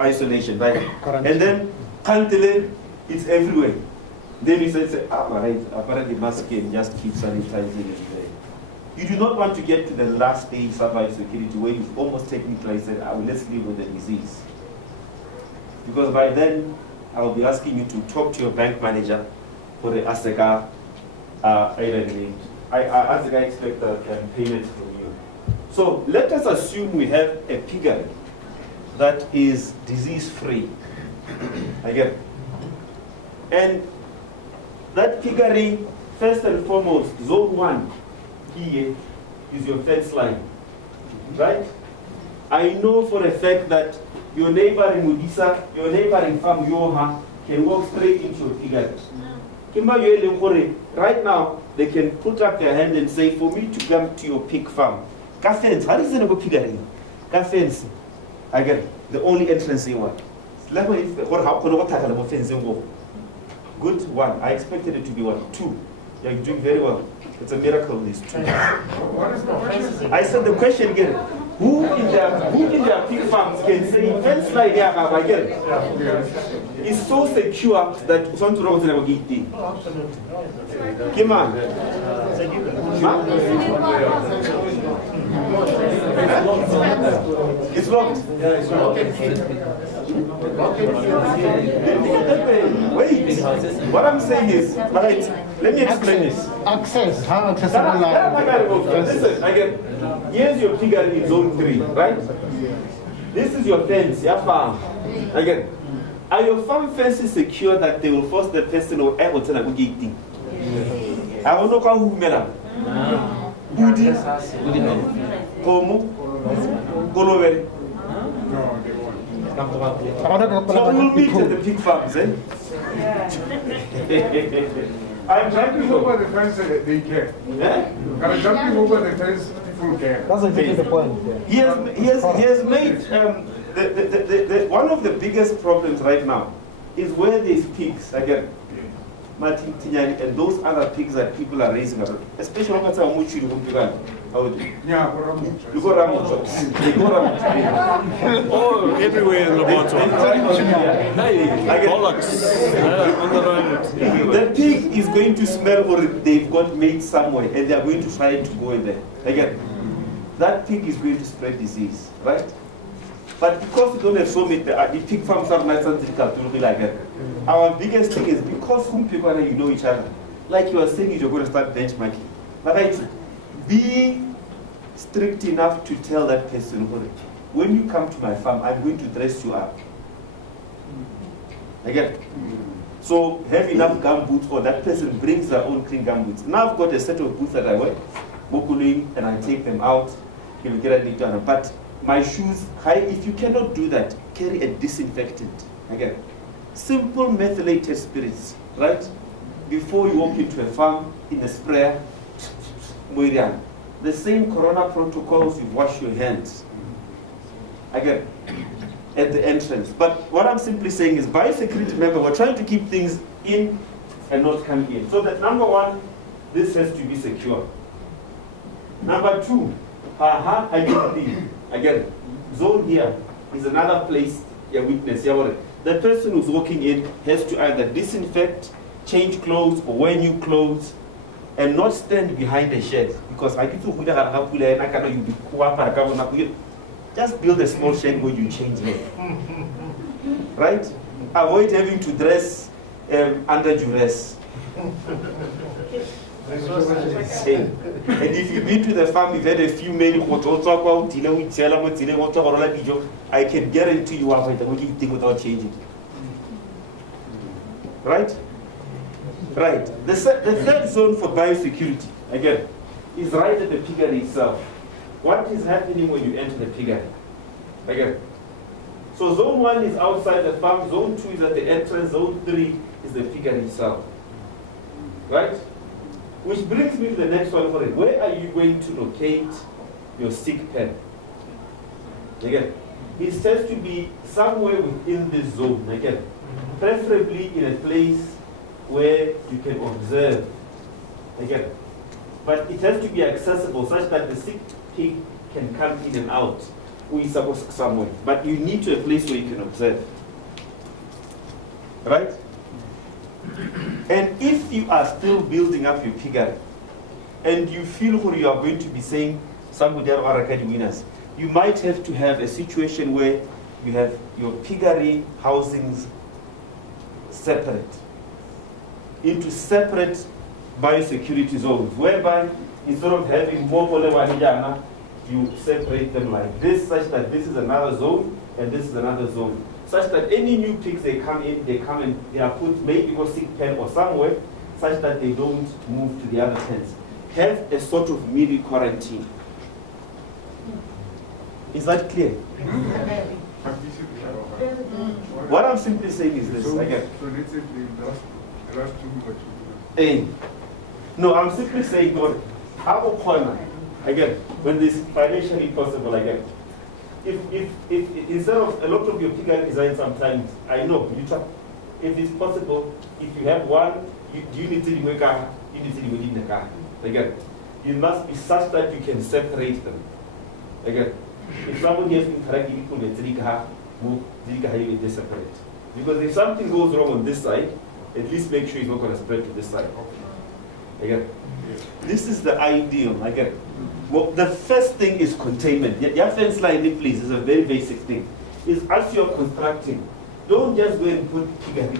isolation, right? And then it's everywhere. Then you say, right, apparently mask and just keep sanitizing it there. You do not want to get to the last stage of biosecurity where you've almost technically said, let's live with the disease. Because by then, I'll be asking you to talk to your bank manager for the ASECA ASECA expect a payment from you. So let us assume we have a piggery that is disease-free. Again. And that piggery, first and foremost, zone 1 here is your fence line, right? I know for a fact that your neighbor in Mudisa, your neighbor in Farm Yoha can walk straight into your piggery. Right now, they can put up their hand and say, for me to come to your pig farm, ka fence, how is it go piggery? Ka fence. Again, the only entrance in one. Let me what happened what tackle about fencing go. Good one. I expected it to be 1. 2. You're doing very well. It's a miracle these 2. What is the question? I said the question again. Who in their pig farms can say fence like that again? It's so secure that something wrong with the thing. Oh, absolutely. No, it's Come on. it's a given. It's locked. Wait. What I'm saying is, right, let me explain this. Access, how accessible are Listen, again, here's your piggery in zone 3, right? This is your fence, your farm. Again, are your farm fences secure that they will force the person or ever to go eating? I don't know how who made up. Budi, Komu, Goloveri. No, they won't. So we'll meet at the pig farms, eh? I'm trying Jumping to over the fence, they can. Jumping over the fence, people can. That's exactly the point. He has made one of the biggest problems right now is where these pigs again, Martin Tinyani, and those other pigs that people are raising, especially when you Yeah, you go around they go around. Oh, everywhere in the bottom. Again, Bollocks. On the road. the pig is going to smell or they've got made somewhere and they are going to try to go in there. Again, that pig is going to spread disease, right? But because we don't have so many, the pig farms are nice and difficult to be like that. Our biggest thing is because whom people are, you know each other. Like you are saying, you're going to start benchmarking. But right, be strict enough to tell that person, when you come to my farm, I'm going to dress you up. Again. So have enough gum boots, or that person brings their own clean gum boots. Now I've got a set of boots that I wear, and I take them out. You will get a little, but my shoes, if you cannot do that, carry a disinfectant. Again, simple methylated spirits, right? Before you walk into a farm in a sprayer, the same corona protocols, you wash your hands. Again, at the entrance. But what I'm simply saying is, biosecurity, remember, we're trying to keep things in and not come in. So that number 1, this has to be secure. Number 2, identity. Again, zone here is another place, your weakness. The person who's walking in has to either disinfect, change clothes, or wear new clothes, and not stand behind a shed. Because just build a small shed where you change it. Right? Avoid having to dress under duress. And if you've been to the farm, you've had a few male I can guarantee you are thing without changing. Right? Right. The third zone for biosecurity, again, is right at the piggery itself. What is happening when you enter the piggery? Again. So zone 1 is outside the farm, zone 2 is at the entrance, zone 3 is the piggery itself. Right? Which brings me to the next one for it. Where are you going to locate your sick pen? Again, it has to be somewhere within this zone. Again, preferably in a place where you can observe. Again, but it has to be accessible such that the sick pig can come in and out. We suppose somewhere, but you need to a place where you can observe. Right? And if you are still building up your piggery, and you feel who you are going to be saying somebody are academy winners, you might have to have a situation where you have your piggery housings separate into separate biosecurity zones, whereby instead of having more you separate them like this, such that this is another zone and this is another zone, such that any new pigs they come in, they are put maybe for sick pen or somewhere, such that they don't move to the other pens. Have a sort of mini quarantine. Is that clear? What I'm simply saying is this again. So let's say the last 2 Hey. No, I'm simply saying, God, our corner, again, when this is financially possible, again, if instead of a lot of your piglet design sometimes, I know, you try, if it's possible, if you have one, you need to make a, you need to within the car. Again, it must be such that you can separate them. Again, if somebody has interacted with the three car, you will separate. Because if something goes wrong on this side, at least make sure it's not going to spread to this side. Again, this is the ideal. Again, well, the first thing is containment. Your fence line in place is a very basic thing. Is as you're constructing, don't just go and put piggery,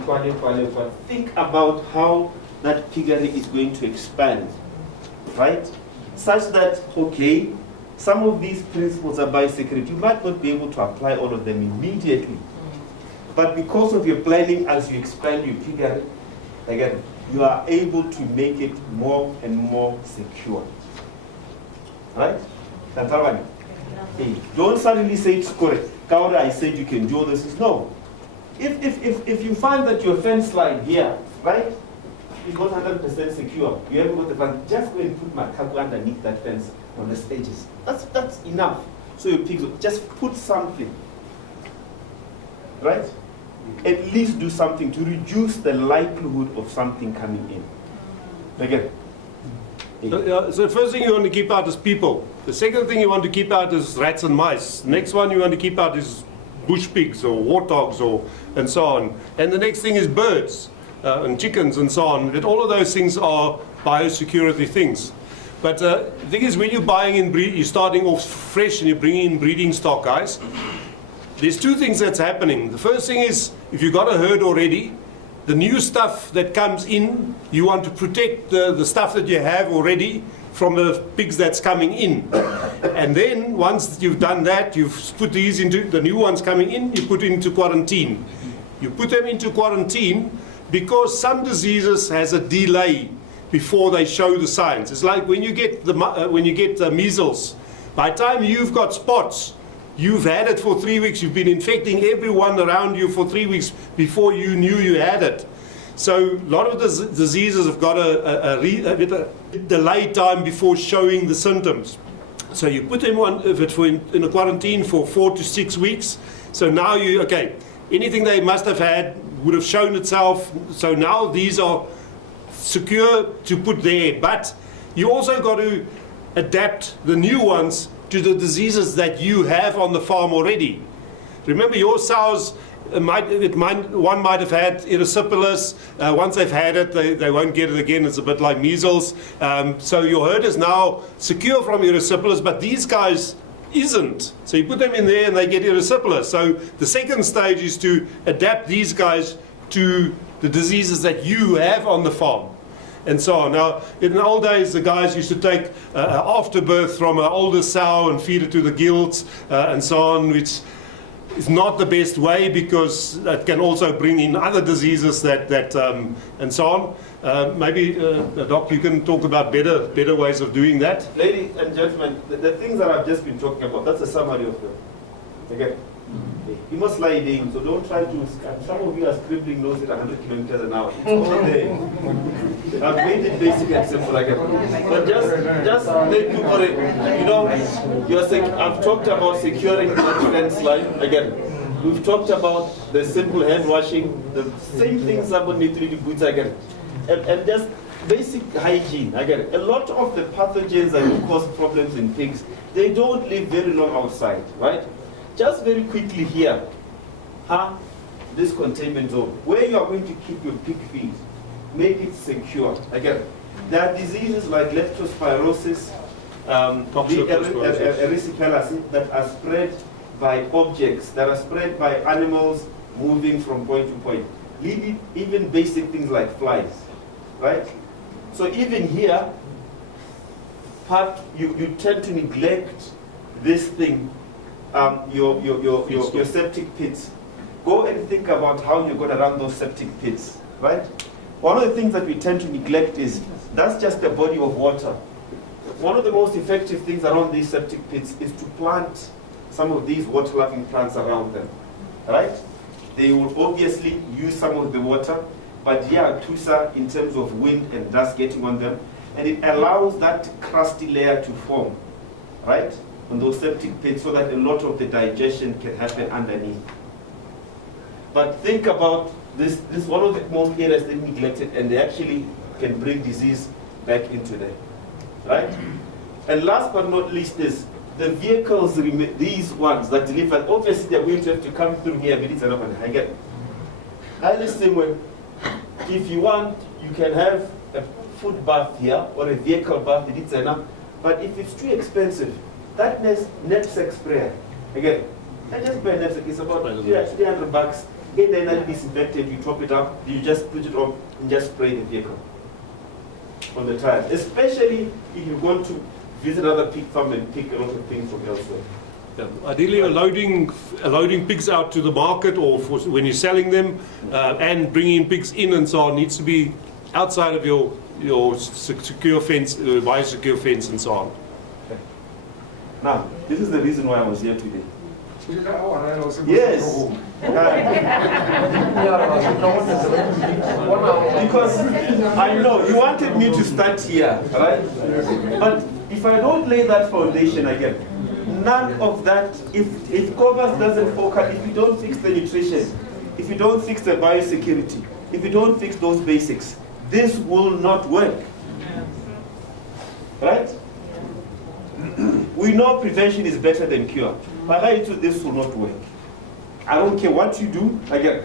think about how that piggery is going to expand, right? Such that, okay, some of these principles of biosecurity, you might not be able to apply all of them immediately. But because of your planning as you expand your piggery, again, you are able to make it more and more secure. Right? That's all right. Hey, don't suddenly say it's correct. Kaura, I said you can do all this. No. If you find that your fence line here, right, is not 100% secure, you haven't got the fence, just go and put makaku underneath that fence on the edges. That's enough. So your pigs, just put something. Right? At least do something to reduce the likelihood of something coming in. Again. So the first thing you want to keep out is people. The second thing you want to keep out is rats and mice. Next one you want to keep out is bush pigs or warthogs and so on. And the next thing is birds and chickens and so on. But all of those things are biosecurity things. But the thing is, when you're buying in you're starting off fresh and you're bringing in breeding stock, guys. There's two things that's happening. The first thing is, if you've got a herd already, the new stuff that comes in, you want to protect the stuff that you have already from the pigs that's coming in. And then once you've done that, you've put these into, the new ones coming in, you put into quarantine. You put them into quarantine because some diseases has a delay before they show the signs. It's like when you get the measles. By the time you've got spots, you've had it for 3 weeks. You've been infecting everyone around you for 3 weeks before you knew you had it. So a lot of the diseases have got a delay time before showing the symptoms. So you put them in a quarantine for 4 to 6 weeks. So now anything they must have had would have shown itself. So now these are secure to put there. But you also got to adapt the new ones to the diseases that you have on the farm already. Remember, your sows, one might have had erysipelas. Once they've had it, they won't get it again. It's a bit like measles. So your herd is now secure from erysipelas, but these guys isn't. So you put them in there and they get erysipelas. So the second stage is to adapt these guys to the diseases that you have on the farm. And so on. Now, in the old days, the guys used to take afterbirth from an older sow and feed it to the gilts and so on, which is not the best way because that can also bring in other diseases and so on. Maybe, Doc, you can talk about better ways of doing that. Ladies and gentlemen, the things that I've just been talking about, that's a summary of them. Okay? You must lie in, so don't try to. Some of you are scribbling notes at 100 kilometers an hour. It's all there. I've made it basic and simple again. But just make you for it. You know, I've talked about securing the fence line again. We've talked about the simple hand washing, the same thing somebody needs to do boots again. And just basic hygiene again. A lot of the pathogens that cause problems in pigs, they don't live very long outside, right? Just very quickly here, this containment zone, where you are going to keep your pig feed, make it secure. Again, there are diseases like leptospirosis, erysipelas that are spread by objects, that are spread by animals moving from point to point. Even basic things like flies, right? So even here, you tend to neglect this thing. Your septic pits. Go and think about how you're going to run those septic pits, right? One of the things that we tend to neglect is that's just a body of water. One of the most effective things around these septic pits is to plant some of these water-loving plants around them, right? They will obviously use some of the water, but tusa in terms of wind and dust getting on them, and it allows that crusty layer to form, right? on those septic pits so that a lot of the digestion can happen underneath. But think about this is one of the most areas that neglected, and they actually can bring disease back into there, right? And last but not least is the vehicles, these ones that deliver, obviously they're going to have to come through here, but it's enough. I get the same way. If you want, you can have a foot bath here or a vehicle bath, it's enough. But if it's too expensive, that knapsack sprayer, again, I just buy a knapsack, it's about $300. Get the energy disinfected, you top it up, you just put it on and just spray the vehicle on the tires. Especially if you're going to visit another pig farm and pick a lot of things from elsewhere. Yeah. Ideally, loading pigs out to the market or for when you're selling them, and bringing pigs in and so on needs to be outside of your secure fence, biosecure fence, and so on. Okay. Now, this is the reason why I was here today. Yes. Because I know you wanted me to start here, right? But if I don't lay that foundation again, none of that, if Covers doesn't focus, if you don't fix the nutrition, if you don't fix the biosecurity, if you don't fix those basics, this will not work. Right? We know prevention is better than cure, but this will not work. I don't care what you do, again.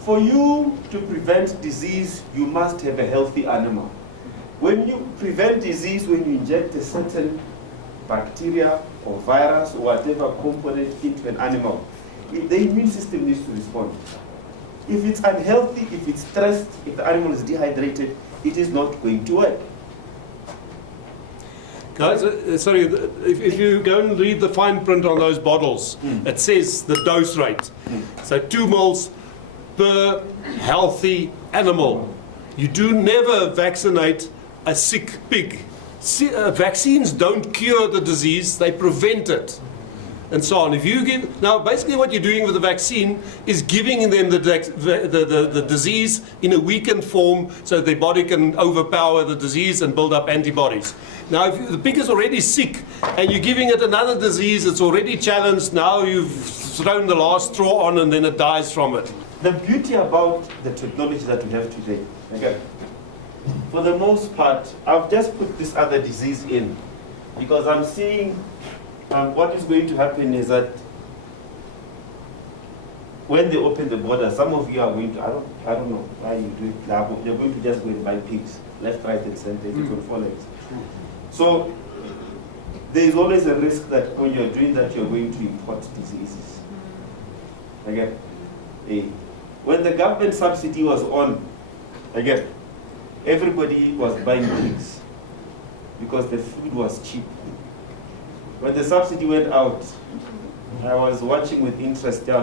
For you to prevent disease, you must have a healthy animal. When you prevent disease, when you inject a certain bacteria or virus or whatever component into an animal, the immune system needs to respond. If it's unhealthy, if it's stressed, if the animal is dehydrated, it is not going to work. Guys, sorry, if you go and read the fine print on those bottles, it says the dose rate. So 2 mils per healthy animal. You do never vaccinate a sick pig. Vaccines don't cure the disease, they prevent it. And so on. If you give, now basically what you're doing with the vaccine is giving them the disease in a weakened form so their body can overpower the disease and build up antibodies. Now if the pig is already sick and you're giving it another disease, it's already challenged, now you've thrown the last straw on and then it dies from it. The beauty about the technology that we have today, okay, for the most part, I've just put this other disease in because I'm seeing what is going to happen is that when they open the border, some of you are going to, I don't know why you do it, they're going to just go and buy pigs, left, right, and center, it's on 4 legs. So there is always a risk that when you're doing that, you're going to import diseases. Again, when the government subsidy was on, again, everybody was buying pigs because the food was cheap. When the subsidy went out, I was watching with interest. It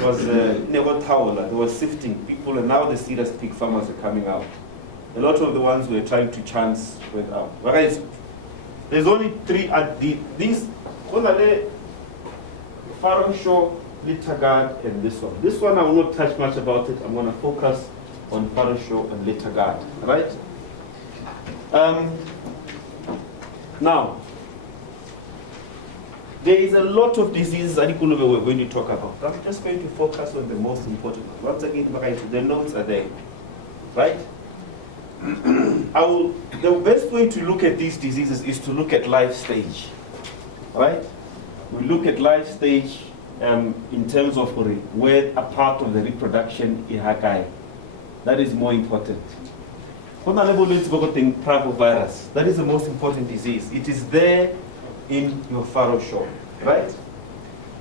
was never towel. They were sifting people, and now the serious pig farmers are coming out. A lot of the ones who were trying to chance went out. Whereas there's only 3 at these. What are they? Farm Show, Litter Guard, and this one. This one I will not touch much about it. I'm going to focus on Farm Show and Litter Guard. Right? Now. There is a lot of diseases we're going to talk about. I'm just going to focus on the most important ones. Once again, the notes are there, right? The best way to look at these diseases is to look at life stage, right? We look at life stage in terms of where a part of the reproduction is happening. That is more important. Parvovirus, that is the most important disease. It is there in your farrow show, right?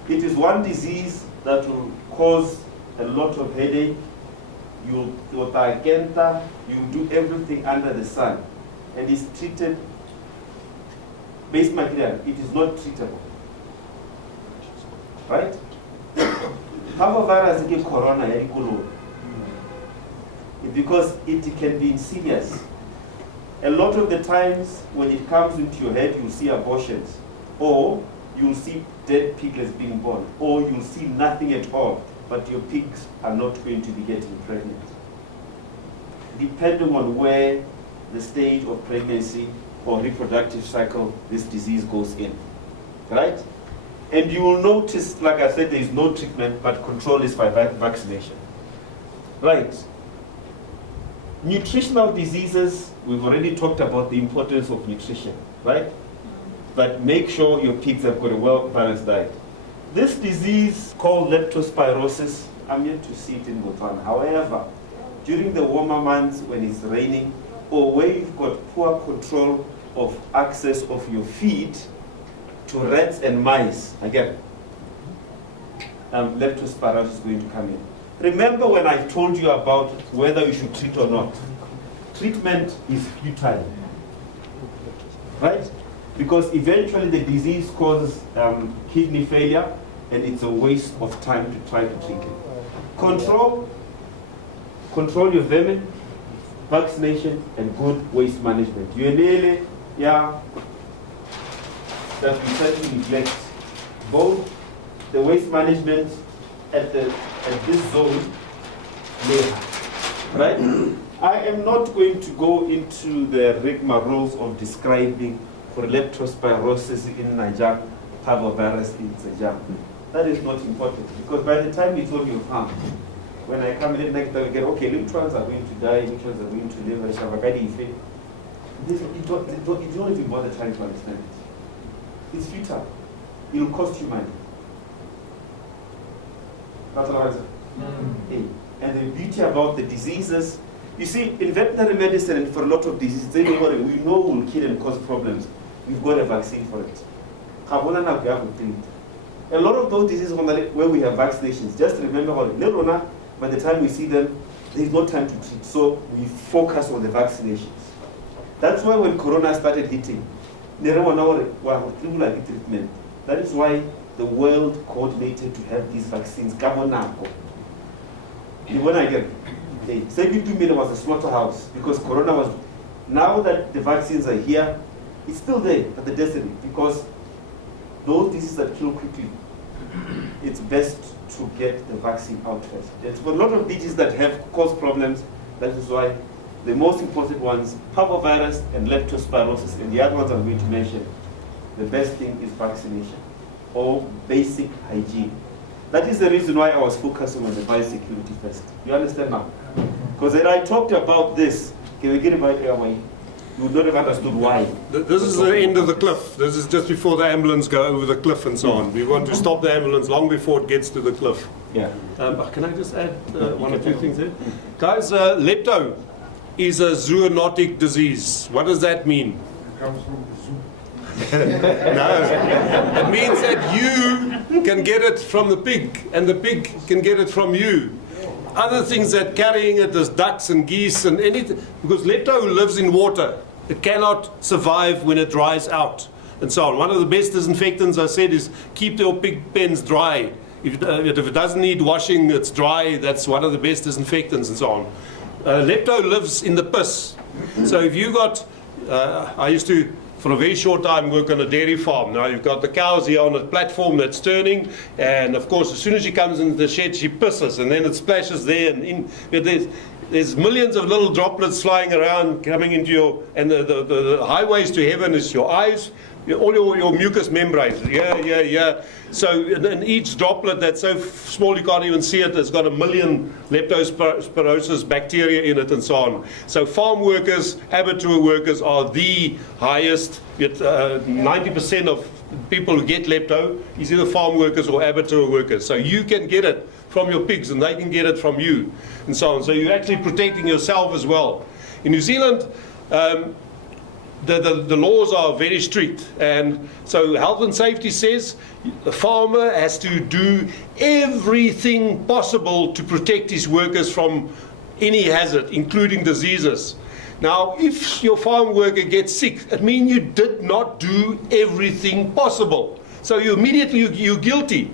It is one disease that will cause a lot of headache. You do everything under the sun, and is treated. Base material, it is not treatable, right? Parvovirus is corona, because it can be insidious. A lot of the times when it comes into your head, you'll see abortions, or you'll see dead piglets being born, or you'll see nothing at all, but your pigs are not going to be getting pregnant. Depending on where the stage of pregnancy or reproductive cycle, this disease goes in, right? And you will notice, like I said, there is no treatment, but control is by vaccination, right? Nutritional diseases, we've already talked about the importance of nutrition, right? But make sure your pigs have got a well-balanced diet. This disease called leptospirosis, I'm yet to see it in Botswana. However, during the warmer months when it's raining, or where you've got poor control of access of your feed to rats and mice, again, leptospirosis is going to come in. Remember when I told you about whether you should treat or not? Treatment is futile, right? Because eventually the disease causes kidney failure, and it's a waste of time to try to treat it. Control your vermin, vaccination, and good waste management. That we certainly neglect both the waste management at this zone layer, right? I am not going to go into the rigmaroles of describing for leptospirosis in Niger, parvovirus in Niger. That is not important, because by the time it's on your farm, when I come in next time, we get, okay, which ones are going to die, which ones are going to live, you don't even bother trying to understand it. It's futile. It will cost you money. That's what I say. And the beauty about the diseases, you see, in veterinary medicine and for a lot of diseases, we know will kill and cause problems. We've got a vaccine for it. A lot of those diseases where we have vaccinations, just remember, by the time we see them, there's no time to treat. So we focus on the vaccinations. That's why when Corona started hitting, treatment. That is why the world coordinated to have these vaccines. When I get 72 million was a slaughterhouse because Corona was. Now that the vaccines are here, it's still there at the destiny, because those diseases that kill quickly, it's best to get the vaccine out first. There's a lot of diseases that have caused problems. That is why the most important ones, parvovirus and leptospirosis, and the other ones I'm going to mention, the best thing is vaccination or basic hygiene. That is the reason why I was focusing on the biosecurity first. You understand now? Because when I talked about this, can we get it right away? You would not have understood why. This is the end of the cliff. This is just before the ambulance go over the cliff and so on. We want to stop the ambulance long before it gets to the cliff. Yeah. Can I just add one or two things there? Guys, lepto is a zoonotic disease. What does that mean? It comes from the zoo. No. It means that you can get it from the pig, and the pig can get it from you. Other things that carrying it is ducks and geese and anything, because lepto lives in water. It cannot survive when it dries out and so on. One of the best disinfectants I said is keep your pig pens dry. If it doesn't need washing, it's dry. That's one of the best disinfectants and so on. Lepto lives in the piss. So if you got, I used to, for a very short time, work on a dairy farm. Now you've got the cows here on a platform that's turning, and of course as soon as she comes into the shed she pisses, and then it splashes there, and there's millions of little droplets flying around coming into your, and the highways to heaven is your eyes, all your mucous membranes. So and each droplet that's so small you can't even see it has got 1 million leptospirosis bacteria in it and so on. So farm workers, abattoir workers are the highest. 90% of people who get lepto is either farm workers or abattoir workers. So you can get it from your pigs and they can get it from you and so on. So you're actually protecting yourself as well. In New Zealand, the laws are very strict, and so health and safety says the farmer has to do everything possible to protect his workers from any hazard, including diseases. Now, if your farm worker gets sick, it means you did not do everything possible. So you immediately, you're guilty.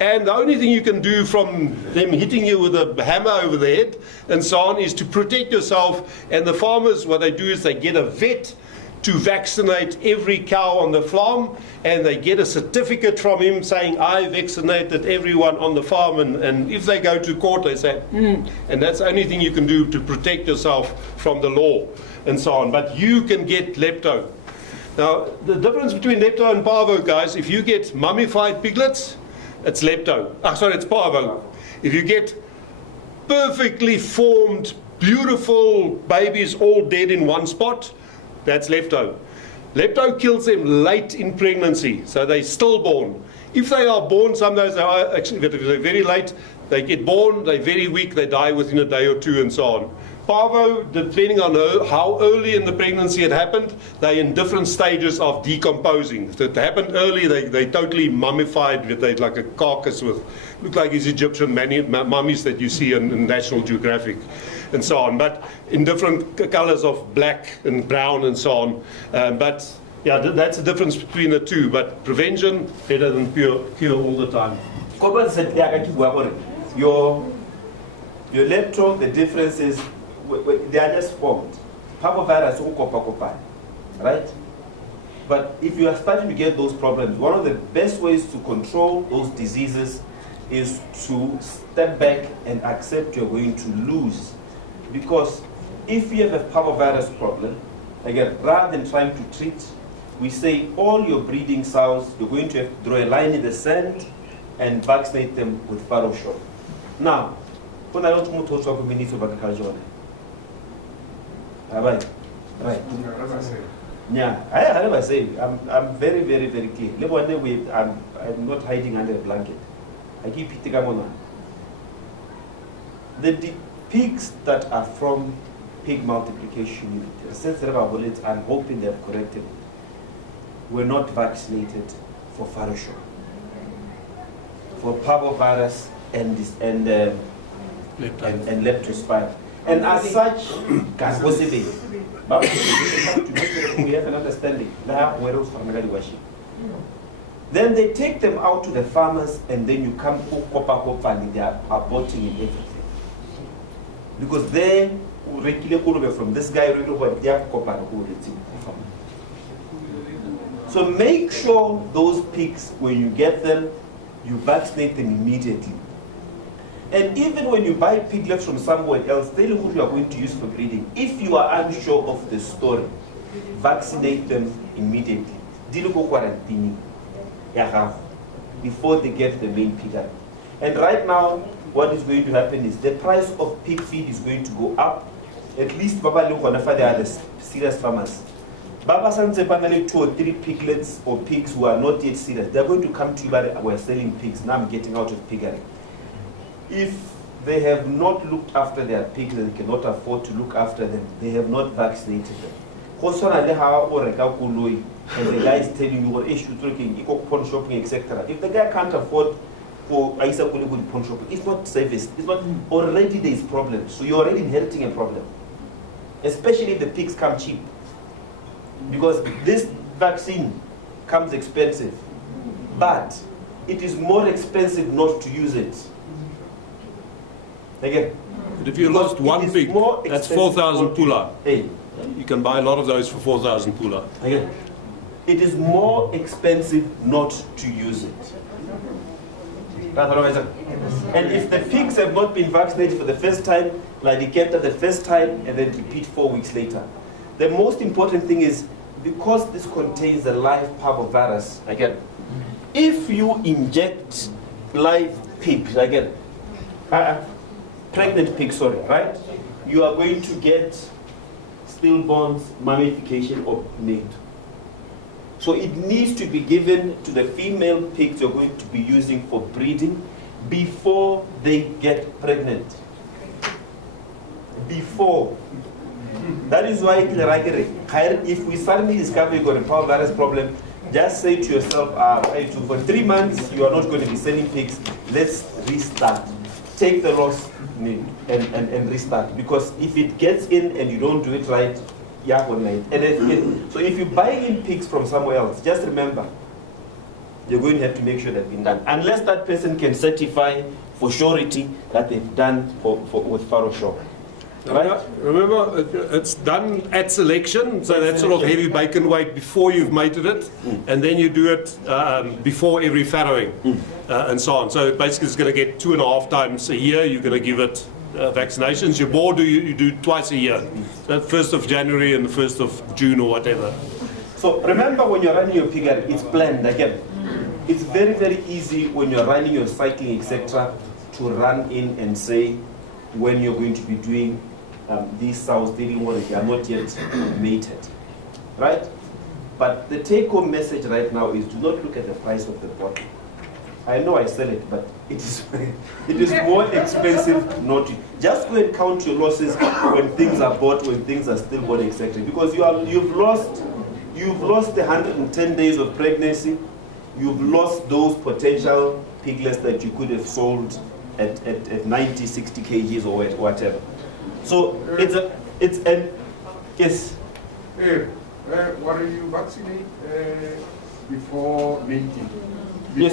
And the only thing you can do from them hitting you with a hammer over the head and so on is to protect yourself. And the farmers, what they do is they get a vet to vaccinate every cow on the farm, and they get a certificate from him saying, I vaccinated everyone on the farm, and if they go to court, they say, and that's the only thing you can do to protect yourself from the law, and so on. But you can get lepto. Now, the difference between lepto and parvo, guys, if you get mummified piglets, it's lepto. It's parvo. If you get perfectly formed, beautiful babies all dead in one spot, that's lepto. Lepto kills them late in pregnancy, so they're stillborn. If they are born, sometimes they are actually, if they're very late, they get born, they're very weak, they die within a day or two, and so on. Parvo, depending on how early in the pregnancy it happened, they're in different stages of decomposing. If it happened early, they totally mummified, they're like a carcass with, look like these Egyptian mummies that you see in National Geographic, and so on. But in different colors of black and brown and so on. But yeah, that's the difference between the two. But prevention, better than cure all the time. Your lepto, the difference is they are just formed. Parvovirus, right? But if you are starting to get those problems, one of the best ways to control those diseases is to step back and accept you're going to lose. Because if you have a parvovirus problem, again, rather than trying to treat, we say all your breeding sows, you're going to have to draw a line in the sand and vaccinate them with Parasite. Now, when I don't want to talk about Ministry of Agriculture, right? Yeah, I never say. I'm very, very, very clear. I'm not hiding under a blanket. I keep it together. The pigs that are from pig multiplication unit, I'm hoping they have corrected it, were not vaccinated for Parasite, for parvovirus and leptospira. And as such, we have an understanding. Then they take them out to the farmers, and then you come and they are aborting and everything. Because they regularly from this guy, so make sure those pigs, when you get them, you vaccinate them immediately. And even when you buy piglets from somewhere else, tell you who you are going to use for breeding. If you are unsure of the story, vaccinate them immediately. Quarantine before they get the main pig. And right now, what is going to happen is the price of pig feed is going to go up. At least Baba look on if they are the serious farmers. Baba Sanse Panali 2 or 3 piglets or pigs who are not yet serious. They're going to come to you, but we're selling pigs. Now I'm getting out of piggery. If they have not looked after their pigs and they cannot afford to look after them, they have not vaccinated them. And the guy is telling you what issue talking, pawn shopping, etc. If the guy can't afford for pawn shopping, it's not service. It's not already there is problem. So you're already inheriting a problem. Especially if the pigs come cheap. Because this vaccine comes expensive. But it is more expensive not to use it. Again, but if you lost one pig, that's 4,000 pula. Hey. You can buy a lot of those for 4,000 pula. Again, it is more expensive not to use it. And if the pigs have not been vaccinated for the first time, like they get the first time and then repeat 4 weeks later. The most important thing is, because this contains a live parvovirus, again, if you inject live pigs, again, pregnant pigs, sorry, right? You are going to get stillborns, mummification of meat. So it needs to be given to the female pigs you're going to be using for breeding before they get pregnant. Before. That is why if we suddenly discover you've got a parvovirus problem, just say to yourself, for 3 months you are not going to be selling pigs, let's restart. Take the loss and restart. Because if it gets in and you don't do it right, so if you buy in pigs from somewhere else, just remember, you're going to have to make sure they've been done. Unless that person can certify for surety that they've done with Parasite. right? Remember, it's done at selection, so that's sort of heavy bacon weight before you've mated it, and then you do it before every farrowing, and so on. So basically it's going to get 2.5 times a year, you're going to give it vaccinations. Your boar you do twice a year, so 1st of January and the 1st of June or whatever. So remember, when you're running your piggery, it's planned again. It's very, very easy when you're running your cycling, etc., to run in and say when you're going to be doing these sows, dealing with it, they are not yet mated, right? But the take-home message right now is do not look at the price of the bottle. I know I sell it, but it is more expensive not to. Just go and count your losses when things are bought, when things are still bought, etc. Because you've lost the 110 days of pregnancy. You've lost those potential piglets that you could have sold at 90, 60 kgs or whatever. So it's an yes. What do you vaccinate before mating? Yes.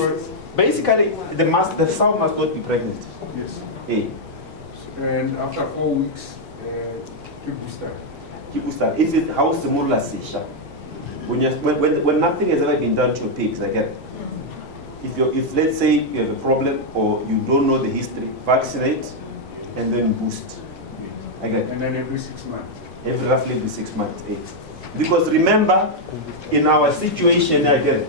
Basically, the sow must not be pregnant. Yes. Hey. And after 4 weeks, Keep booster. If it house the murla sesha. When nothing has ever been done to your pigs, again, if let's say you have a problem or you don't know the history, vaccinate and then boost. Again. And then every 6 months. Roughly every 6 months, 8. Because remember, in our situation again,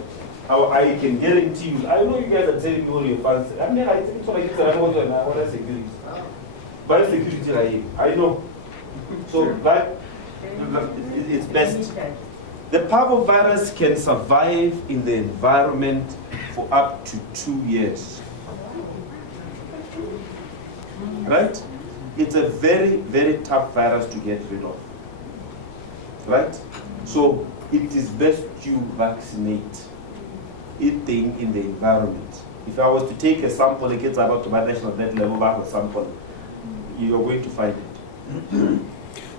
I can guarantee you, I know you guys are telling me all your fans. I mean, I think so. What security? Biosecurity, I know. So that it's best. The parvovirus can survive in the environment for up to 2 years. Right? It's a very, very tough virus to get rid of. Right? So it is best you vaccinate it in the environment. If I was to take a sample, it gets about to my national debt level back of sample, you're going to find it.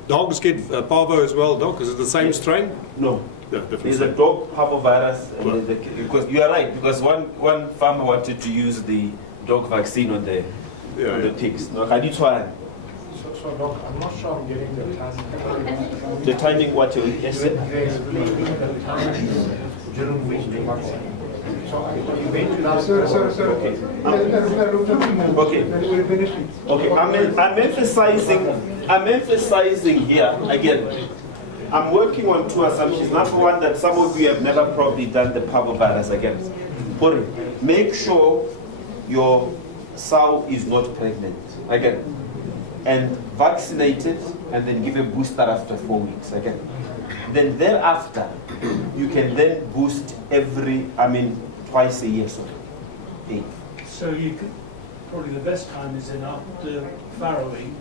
Dogs get parvo as well, Doc? Is it the same strain? No. No, different There's a strain. dog parvovirus, because you are right, because one farmer wanted to use the dog vaccine on the pigs. No, can you try? So Doc, I'm not sure I'm getting the timing. The timing, what you're explaining? You're explaining the timing during which they vaccinate. So are you going to ask? Sir. Okay, I'm emphasizing here, again, I'm working on 2 assumptions. Number one, that some of you have never probably done the parvovirus again. But make sure your sow is not pregnant, again. And vaccinate it, and then give a booster after 4 weeks, again. Then thereafter, you can then boost twice a year, so 8. So you could, probably the best time is in after farrowing,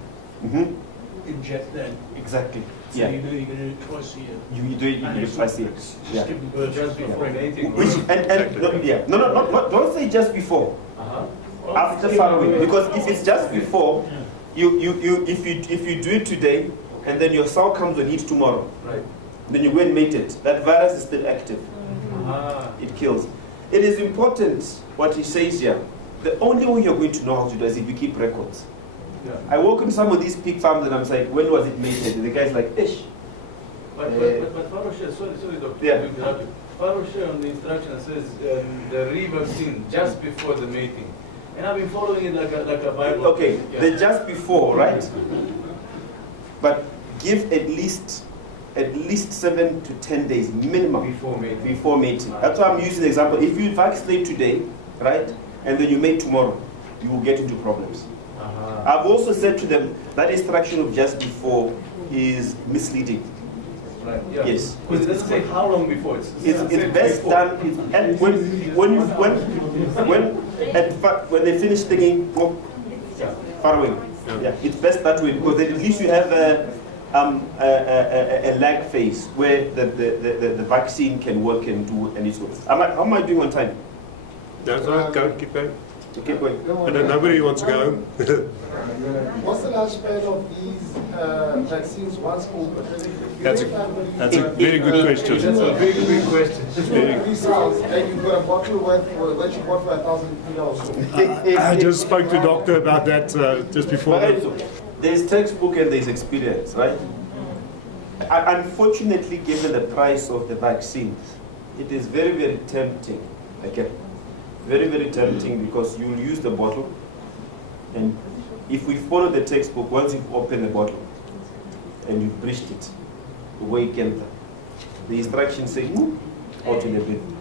inject then. Exactly. So Yeah. you know you're going to do it twice a year. You do it twice a year. Just Yeah. give the birds Just before mating. Don't say just before. After farrowing, because if it's just before, if you do it today and then your sow comes on heat tomorrow, Right. then you go and mate it. That virus is still active. It kills. It is important what he says here. The only way you're going to know how to do is if you keep records. Yeah. I walk in some of these pig farms and I'm like, when was it mated? And the guy's like, ish. But Faroshe, sorry, Doctor. Yeah. Faroshe on the instruction says the re-vaccine just before the mating. And I've been following it like a Bible. Okay, Yeah. the just before, right? But give at least 7 to 10 days minimum before mating. That's why I'm using the example. If you vaccinate today, right, and then you mate tomorrow, you will get into problems. I've also said to them that instruction of just before is misleading. Right, yeah. Yes. Because it doesn't say how long before. It's It's best done. And when they finish taking far away. Yeah, it's best that way because then at least you have a lag phase where the vaccine can work and do any sort. How am I doing on time? That's all right, go, keep going. Keep going. And then nobody wants to go home. What's the lifespan of these vaccines once open? That's a very good question. That's a big question. Three cells, and you've got a bottle worth what you bought for 1,000 or so. I just spoke to a doctor about that just before. There's textbook and there's experience, right? Unfortunately, given the price of the vaccines, it is very, very tempting. Again, very, very tempting because you'll use the bottle, and if we follow the textbook, once you've opened the bottle and you've breached it, the instructions say, out in the bin,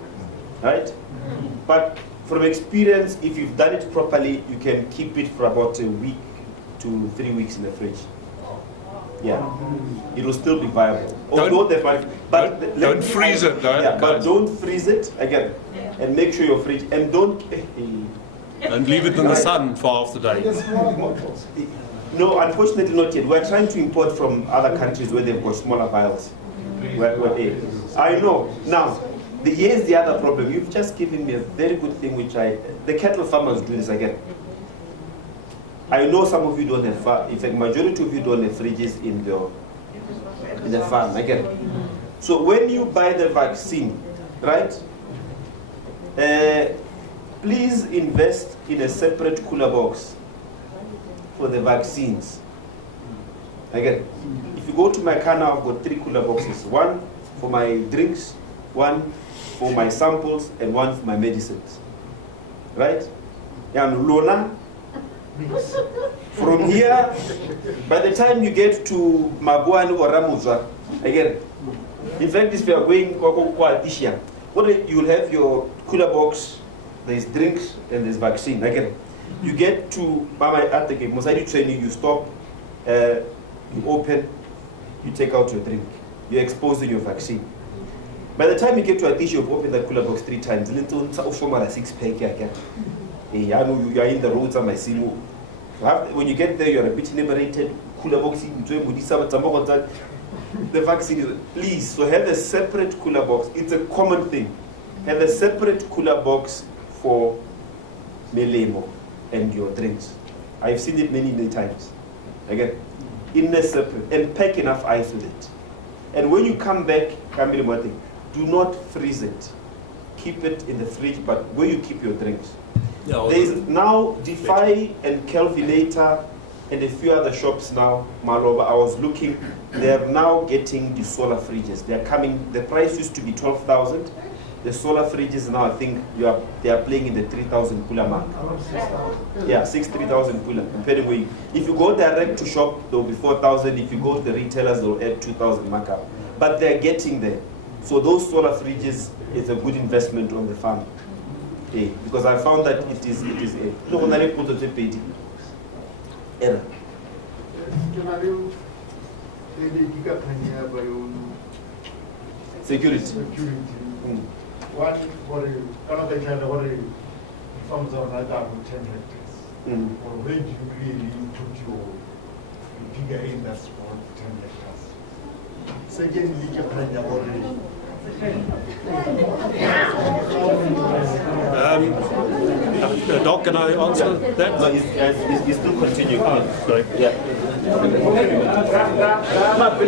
right? But from experience, if you've done it properly, you can keep it for about a week to 3 weeks in the fridge. Yeah, it will still be viable. Don't freeze it, though. Yeah, but don't freeze it again, and make sure your fridge and don't. And leave it in the sun for half the day. No, unfortunately not yet. We're trying to import from other countries where they've got smaller vials. I know. Now, here's the other problem. You've just given me a very good thing, which the cattle farmers do this again. I know some of you don't have, in fact, majority of you don't have fridges in the farm, again. So when you buy the vaccine, right, please invest in a separate cooler box for the vaccines. Again, if you go to my car now, I've got 3 cooler boxes. One for my drinks, one for my samples, and one for my medicines. Right? And Lona, from here, by the time you get to Mabuan or Ramuzwa, again, in fact, if you are going to you'll have your cooler box, there's drinks, and there's vaccine. Again, you get to Mama Atake, Mosadi training, you stop, you open, you take out your drink, you're exposing your vaccine. By the time you get to Atish, you've opened the cooler box 3 times. 6-pack. I know you are in the roads on my silo. When you get there, you're a bit liberated. Cooler box, the vaccine is, please, so have a separate cooler box. It's a common thing. Have a separate cooler box for melemo and your drinks. I've seen it many, many times. Again, in a separate, and pack enough ice with it. And when you come back, do not freeze it. Keep it in the fridge, but where you keep your drinks. Yeah, there is now Defy and Kelvinator and a few other shops now, Maloba, I was looking, they are now getting the solar fridges. They are coming, the price used to be 12,000. The solar fridges now, I think they are playing in the 3,000 kula mark. Yeah, 3,000 kula, depending where if you go direct to shop, they'll be 4,000. If you go to the retailers, they'll add 2,000 markup. But they're getting there. So those solar fridges is a good investment on the farm. Because I found that it is error. Security. What farms are not done with 10 hectares? Or when do you really put your bigger in that's for 10 hectares? Secondly, you can already. Doc, can I answer that? No, he's still continuing. Oh, sorry. Yeah. How are we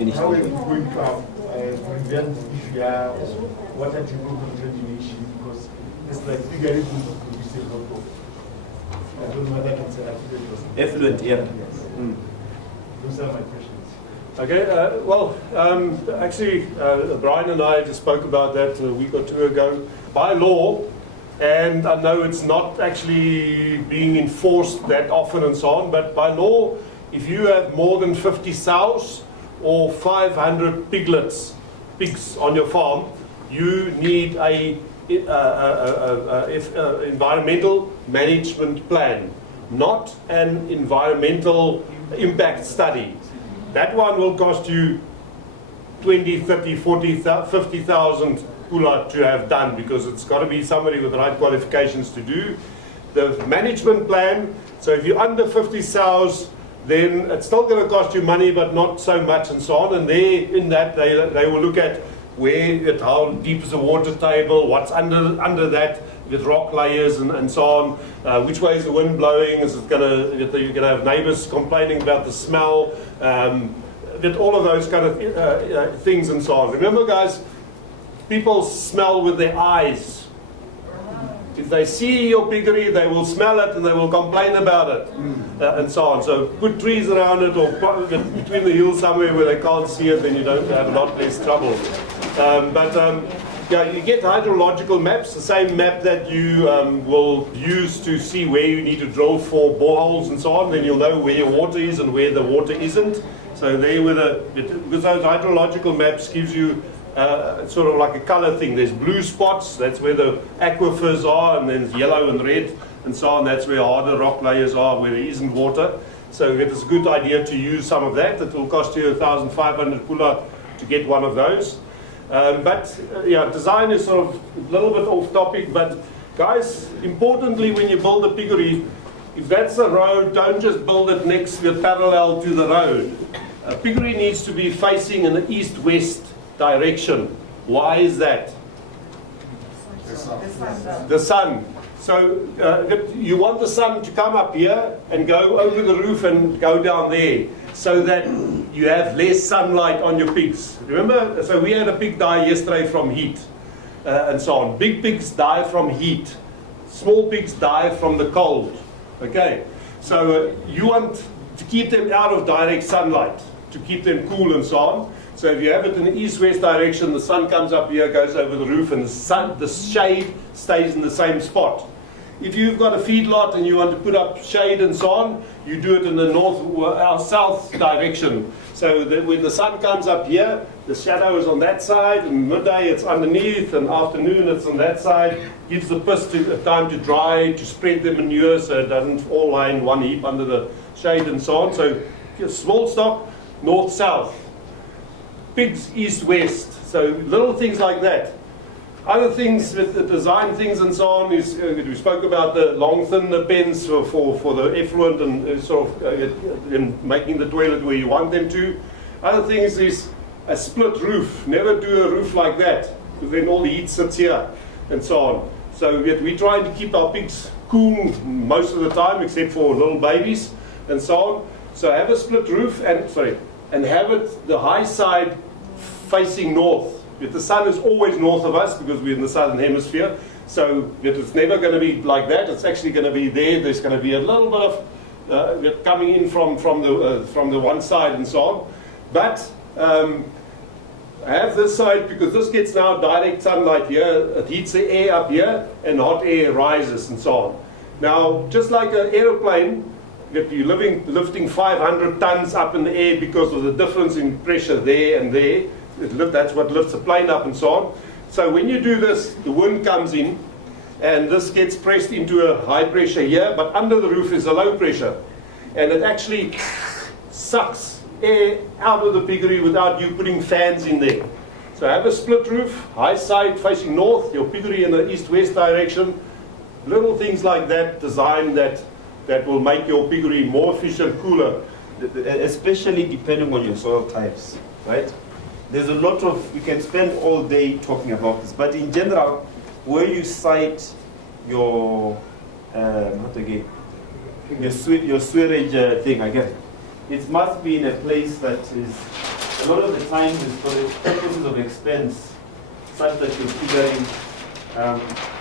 going to prevent water table contamination? Because it's like figuring to produce a lot of. I don't know whether I can say effluent, yeah. Yes. Those are my questions. Okay, actually, Brian and I just spoke about that a week or 2 ago. By law, and I know it's not actually being enforced that often and so on, but by law, if you have more than 50 sows or 500 pigs on your farm, you need a environmental management plan, not an environmental impact study. That one will cost you 20, 30, 40, 50,000 kula to have done, because it's got to be somebody with the right qualifications to do. The management plan, so if you're under 50 sows, then it's still going to cost you money, but not so much and so on. And in that, they will look at how deep is the water table, what's under that with rock layers and so on, which way is the wind blowing, is it you're going to have neighbors complaining about the smell, with all of those kind of things and so on. Remember, guys, people smell with their eyes. If they see your piggery, they will smell it and they will complain about it, and so on. So put trees around it, or between the hills somewhere where they can't see it, then you don't have a lot less trouble. Yeah, you get hydrological maps, the same map that you will use to see where you need to drill for boreholes and so on. Then you'll know where your water is and where the water isn't. So there, because those hydrological maps gives you sort of like a color thing. There's blue spots, that's where the aquifers are, and then there's yellow and red and so on. That's where harder rock layers are, where there isn't water. So it is a good idea to use some of that. It will cost you 1,500 pula to get one of those. Yeah, design is sort of a little bit off topic, but guys, importantly, when you build a piggery, if that's a road, don't just build it next parallel to the road. A piggery needs to be facing in the east-west direction. Why is that? The sun. So you want the sun to come up here and go over the roof and go down there, so that you have less sunlight on your pigs. Remember, so we had a pig die yesterday from heat, and so on. Big pigs die from heat. Small pigs die from the cold. Okay, so you want to keep them out of direct sunlight, to keep them cool and so on. So if you have it in the east-west direction, the sun comes up here, goes over the roof, and the shade stays in the same spot. If you've got a feedlot and you want to put up shade and so on, you do it in the south direction. So that when the sun comes up here, the shadow is on that side, and midday it's underneath, and afternoon it's on that side. Gives the piss time to dry, to spread the manure, so it doesn't all lie in one heap under the shade and so on. So small stock, north-south. Pigs, east-west. So little things like that. Other things with the design things and so on is, we spoke about the long thin pens for the effluent and sort of in making the toilet where you want them to. Other things is a split roof. Never do a roof like that, because then all the heat sits here and so on. So we're trying to keep our pigs cool most of the time, except for little babies and so on. So have a split roof and have it the high side facing north. The sun is always north of us because we're in the southern hemisphere, so it's never going to be like that. It's actually going to be there. There's going to be a little bit of coming in from the one side and so on. But have this side, because this gets now direct sunlight here. It heats the air up here, and hot air rises and so on. Now, just like an aeroplane, if you're lifting 500 tons up in the air because of the difference in pressure there and there. That's what lifts the plane up and so on. So when you do this, the wind comes in, and this gets pressed into a high pressure here, but under the roof is a low pressure. And it actually sucks air out of the piggery without you putting fans in there. So have a split roof, high side facing north, your piggery in the east-west direction. Little things like that, design that will make your piggery more efficient, cooler. Especially depending on your soil types, right? There's a lot of, we can spend all day talking about this, but in general, where you site your your sewage thing, again, it must be in a place that is, a lot of the time is for the purposes of expense, such that your figuring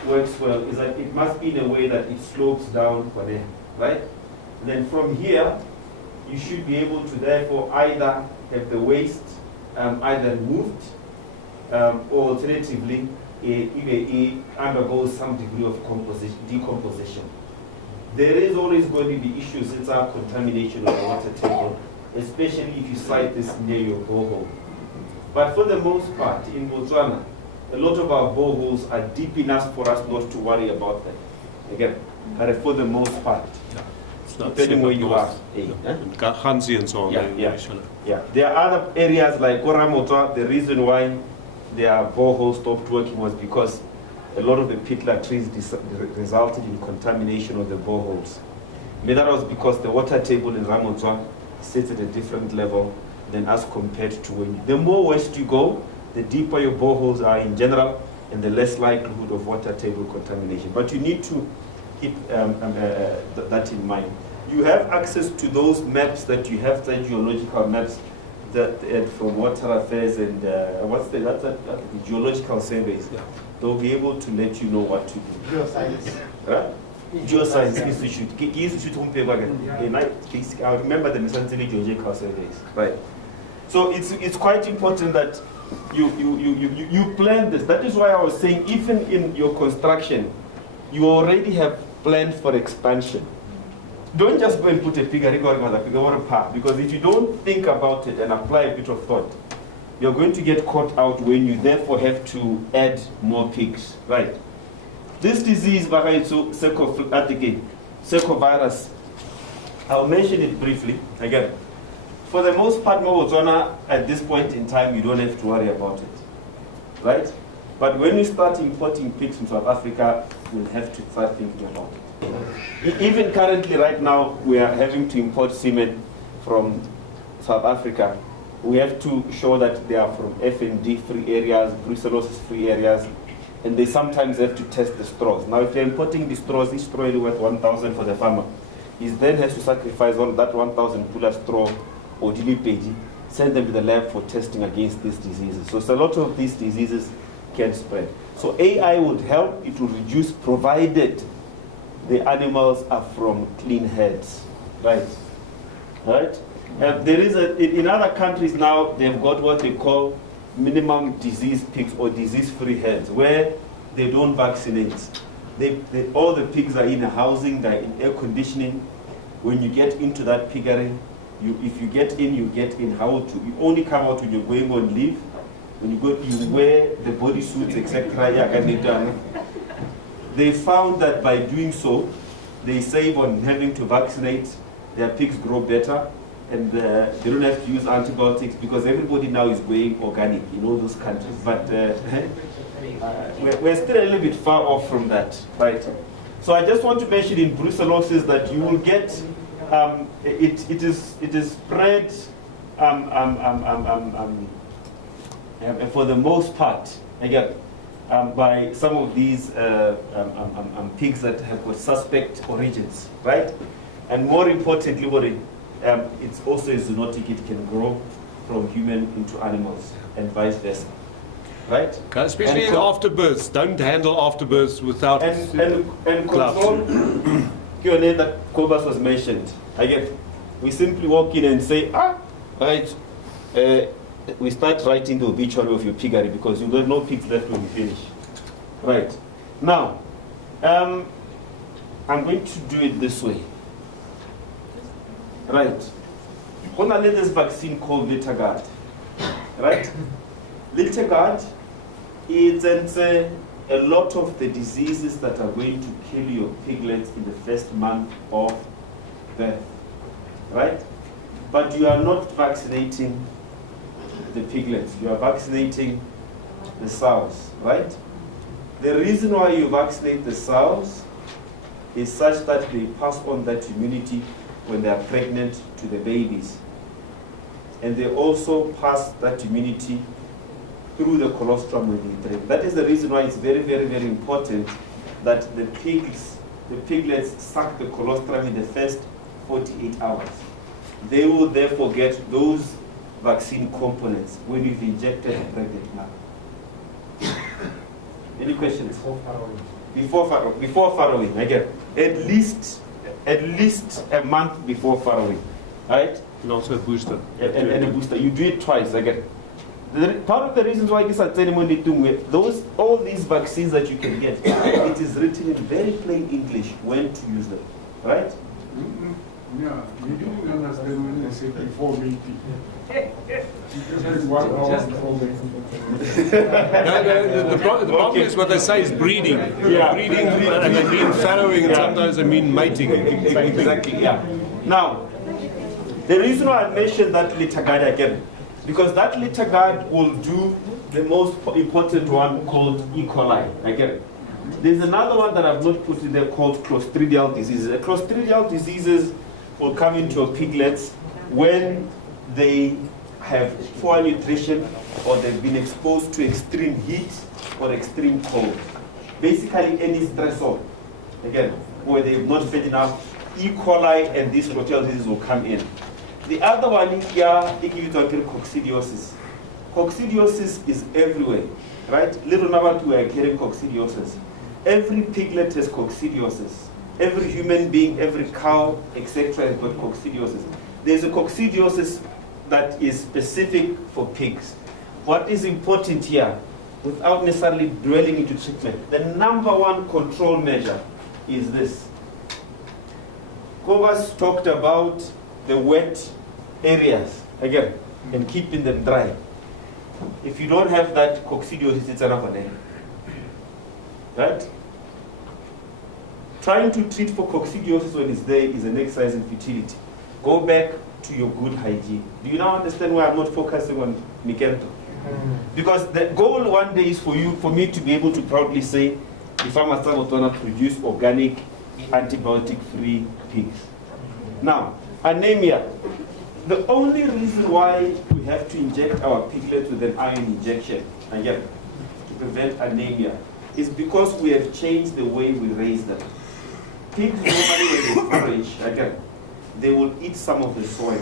works well, is that it must be in a way that it slopes down for them, right? And then from here, you should be able to therefore either have the waste either removed, or alternatively, it undergoes some degree of decomposition. There is always going to be issues in our contamination of the water table, especially if you site this near your borehole. But for the most part, in Botswana, a lot of our boreholes are deep enough for us not to worry about them. Again, but for the most part. Depending where you are. Hansi and so on. Yeah. There are other areas like Koramotwa. The reason why their borehole stopped working was because a lot of the Piglet trees resulted in contamination of the boreholes. Maybe that was because the water table in Ramotwa sits at a different level than as compared to when the more west you go, the deeper your boreholes are in general, and the less likelihood of water table contamination. But you need to keep that in mind. You have access to those maps that you have, the geological maps. that from water affairs and what's the geological surveys. Yeah. They'll be able to let you know what to do. Geoscience. Right? Geoscience Institute. I remember the Misantili geological surveys. Right. So it's quite important that you plan this. That is why I was saying, even in your construction, you already have planned for expansion. Don't just go and put a piggery going on a path, because if you don't think about it and apply a bit of thought, you're going to get caught out when you therefore have to add more pigs. Right. This disease, Secovirus, I'll mention it briefly again. For the most part, Botswana, at this point in time, you don't have to worry about it. Right? But when you start importing pigs from South Africa, you'll have to start thinking about it. Even currently, right now, we are having to import semen from South Africa. We have to show that they are from FND-free areas, brucellosis-free areas, and they sometimes have to test the straws. Now, if you're importing the straws, each straw is worth 1,000 for the farmer. He then has to sacrifice all that 1,000 pula straw or dilipeji, send them to the lab for testing against these diseases. So a lot of these diseases can spread. So AI would help, it will reduce, provided the animals are from clean heads. Right? Right? There is in other countries now, they've got what they call minimum disease pigs or disease-free heads, where they don't vaccinate. All the pigs are in a housing, they're in air conditioning. When you get into that piggery, if you get in, you get in. You only come out when you're going on leave. When you go, you wear the body suits, etc. They found that by doing so, they save on having to vaccinate. Their pigs grow better, and they don't have to use antibiotics, because everybody now is going organic in all those countries. But we're still a little bit far off from that, right? So I just want to mention in brucellosis that you will get it is spread for the most part again by some of these pigs that have got suspect origins, right? And more importantly, it's also a zoonotic. It can grow from human into animals and vice versa, right? Especially in afterbirths. Don't handle afterbirths without and gloves. control Q&A that Kobus was mentioned. Again, we simply walk in and say, right, we start writing the obituary of your piggery, because you don't know pigs left when you finish. Right. Now, I'm going to do it this way. Right. Honestly, this vaccine called Litagard. Right? Litagard is a lot of the diseases that are going to kill your piglets in the first month of birth. Right? But you are not vaccinating the piglets. You are vaccinating the sows. Right? The reason why you vaccinate the sows is such that they pass on that immunity when they are pregnant to the babies. And they also pass that immunity through the colostrum when they break. That is the reason why it's very, very, very important that the piglets suck the colostrum in the first 48 hours. They will therefore get those vaccine components when you've injected a pregnant mother. Any questions? Before farrowing, again. At least a month before farrowing, right? And also a booster. And a booster. You do it twice, again. Part of the reasons why this is ceremony all these vaccines that you can get, it is written in very plain English when to use them, right? Yeah, you didn't understand when they said before meeting. You just 1 hour before meeting. The problem is what they say is breeding. Yeah. Breeding, and they mean farrowing, and sometimes they mean mating. Exactly, yeah. Now, the reason why I mentioned that Litagard again, because that Litagard will do the most important one called E. coli. Again, there's another one that I've not put in there called clostridial diseases. Clostridial diseases will come into a piglets when they have poor nutrition, or they've been exposed to extreme heat or extreme cold. Basically any stressor, again, where they've not fed enough, E. coli and these clostridial diseases will come in. The other one here, coccidiosis. Coccidiosis is everywhere, right? Little number two are carrying coccidiosis. Every piglet has coccidiosis. Every human being, every cow, etc. has got coccidiosis. There's a coccidiosis that is specific for pigs. What is important here, without necessarily dwelling into treatment, the number one control measure is this. Kovas talked about the wet areas, again, and keeping them dry. If you don't have that coccidiosis, it's another name. Right? Trying to treat for coccidiosis when it's there is an exercise in futility. Go back to your good hygiene. Do you now understand why I'm not focusing on Mikento? Because the goal one day is for me to be able to proudly say, the farmers are going to produce organic, antibiotic-free pigs. Now, anemia. The only reason why we have to inject our piglets with an iron injection, again, to prevent anemia, is because we have changed the way we raise them. Pigs normally, when they forage, again, they will eat some of the soil.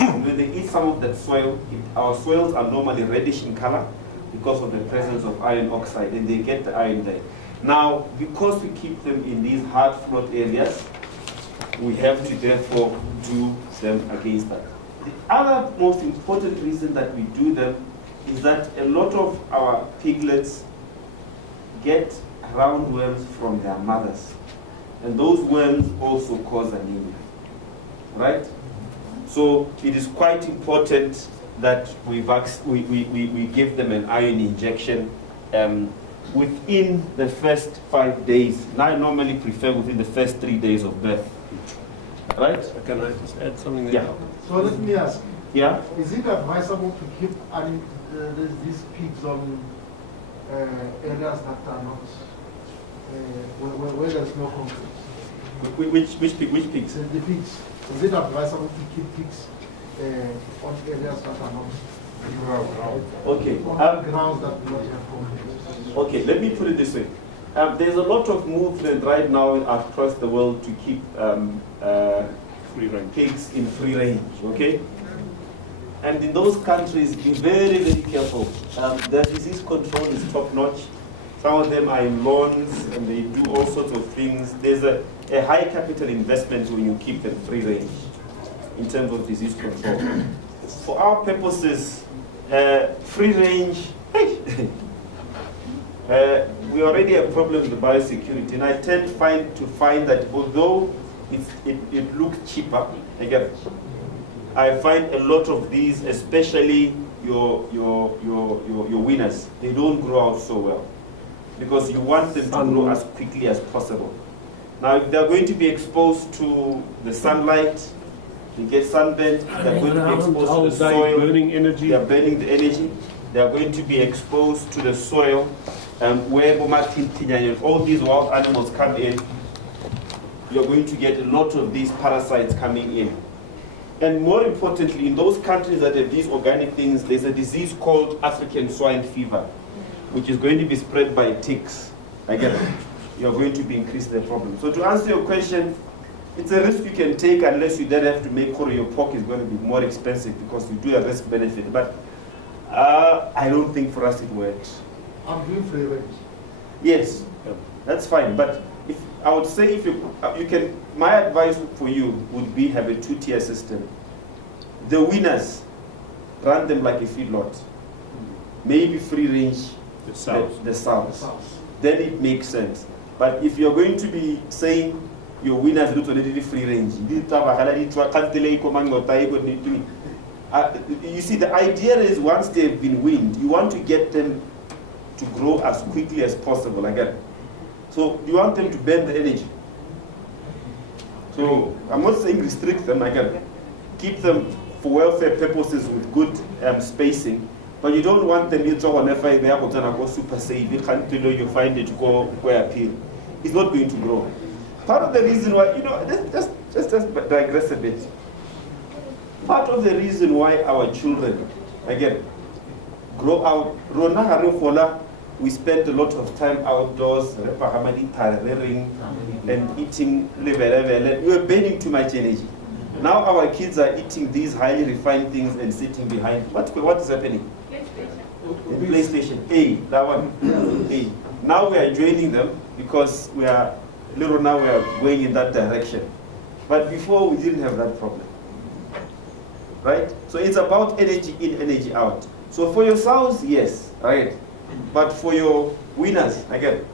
And when they eat some of that soil, our soils are normally reddish in color because of the presence of iron oxide, and they get the iron there. Now, because we keep them in these hard flood areas, we have to therefore do them against that. The other most important reason that we do them is that a lot of our piglets get roundworms from their mothers. And those worms also cause anemia. Right? So it is quite important that we give them an iron injection within the first 5 days. I normally prefer within the first 3 days of birth. Right? Can I just add something there? Yeah. So let me ask. Yeah? Is it advisable to keep these pigs on areas that are not, where there's no concrete? Which pigs? The pigs. Is it advisable to keep pigs on areas that are not okay. on grounds that do not have concrete? Okay, let me put it this way. There's a lot of movement right now across the world to keep pigs in free range, okay? And in those countries, be very, very careful. Their disease control is top-notch. Some of them are in lawns, and they do all sorts of things. There's a high capital investment when you keep them free range in terms of disease control. For our purposes, free range, we already have a problem with the biosecurity, and I tend to find that although it looks cheaper, again, I find a lot of these, especially your winners, they don't grow out so well because you want them to grow as quickly as possible. Now, if they're going to be exposed to the sunlight, they get sunburned, they're going to be exposed to the soil, burning energy. they're burning the energy, they're going to be exposed to the soil, where all these wild animals come in, you're going to get a lot of these parasites coming in. And more importantly, in those countries that have these organic things, there's a disease called African swine fever, which is going to be spread by ticks. Again, you're going to be increasing the problem. So to answer your question, it's a risk you can take unless you then have to make sure your pork is going to be more expensive because you do a risk benefit. But I don't think for us it works. I'm doing free range. Yes, that's fine. But I would say if you can, my advice for you would be have a two-tier system. The winners, run them like a feedlot. Maybe free range the sows. Then it makes sense. But if you're going to be saying your winners do already free range, you see, the idea is once they've been weaned, you want to get them to grow as quickly as possible again. So you want them to burn the energy. So I'm not saying restrict them again. Keep them for welfare purposes with good spacing, but you don't want them to go super safe. You find it go appeal. It's not going to grow. Part of the reason why, just digress a bit. Part of the reason why our children, again, grow out, we spend a lot of time outdoors, and eating, we are burning too much energy. Now our kids are eating these highly refined things and sitting behind. What is happening? PlayStation. That one. Now we are joining them because we are going in that direction. But before we didn't have that problem. Right? So it's about energy in, energy out. So for your sows, yes, right? But for your winners, again,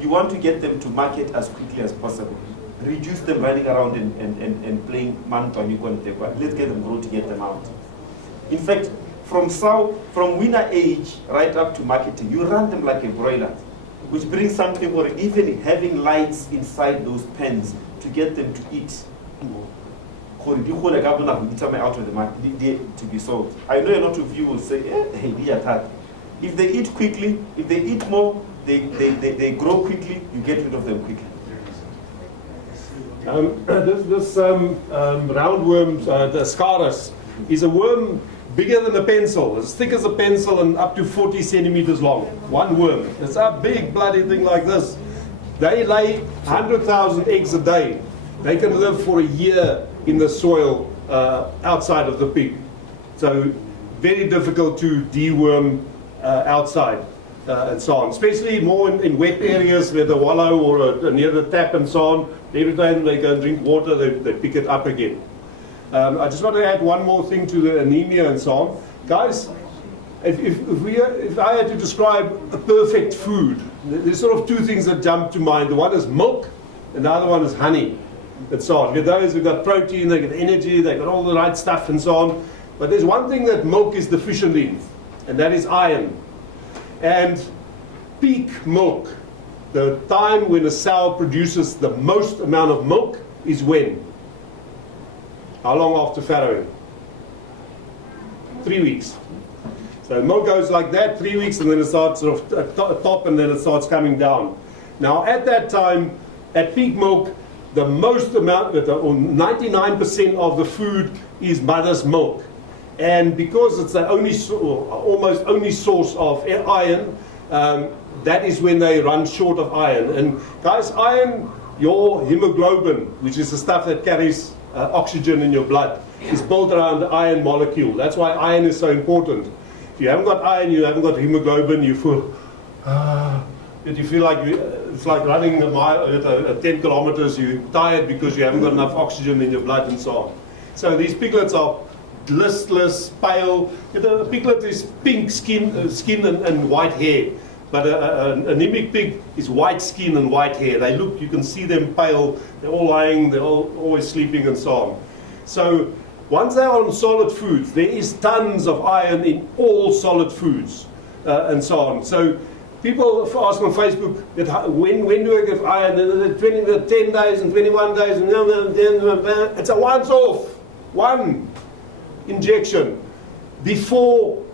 you want to get them to market as quickly as possible. Reduce them running around and playing man-to-man. Let's get them grow to get them out. In fact, from winner age right up to marketing, you run them like a broiler, which brings something, or even having lights inside those pens to get them to eat. Out of the market to be sold. I know a lot of you will say, hey, if they eat quickly, if they eat more, they grow quickly, you get rid of them quickly. This roundworm, the Scarus, is a worm bigger than a pencil, as thick as a pencil and up to 40 centimeters long. One worm. It's a big bloody thing like this. They lay 100,000 eggs a day. They can live for a year in the soil outside of the pig. So very difficult to deworm outside and so on, especially more in wet areas where the wallow or near the tap and so on. Every time they go and drink water, they pick it up again. I just want to add one more thing to the anemia and so on. Guys, if I had to describe a perfect food, there's sort of two things that jump to mind. The one is milk, and the other one is honey, and so on. With those who've got protein, they get energy, they got all the right stuff and so on. But there's one thing that milk is deficient in, and that is iron. And peak milk, the time when a sow produces the most amount of milk, is when? How long after farrowing? 3 weeks. So milk goes like that, 3 weeks, and then it starts sort of at top, and then it starts coming down. Now at that time, at peak milk, the most amount, or 99% of the food is mother's milk. And because it's the only, almost only source of iron, that is when they run short of iron. And guys, iron, your hemoglobin, which is the stuff that carries oxygen in your blood, is built around the iron molecule. That's why iron is so important. If you haven't got iron, you haven't got hemoglobin, you feel, you feel like it's like running a mile, 10 kilometers, you're tired because you haven't got enough oxygen in your blood and so on. So these piglets are listless, pale. The piglet is pink skin and white hair. But an anemic pig is white skin and white hair. They look, you can see them pale, they're all lying, they're all always sleeping and so on. So once they're on solid foods, there is tons of iron in all solid foods and so on. So people ask on Facebook, when do I give iron? 10 days and 21 days, and it's a once-off, one injection before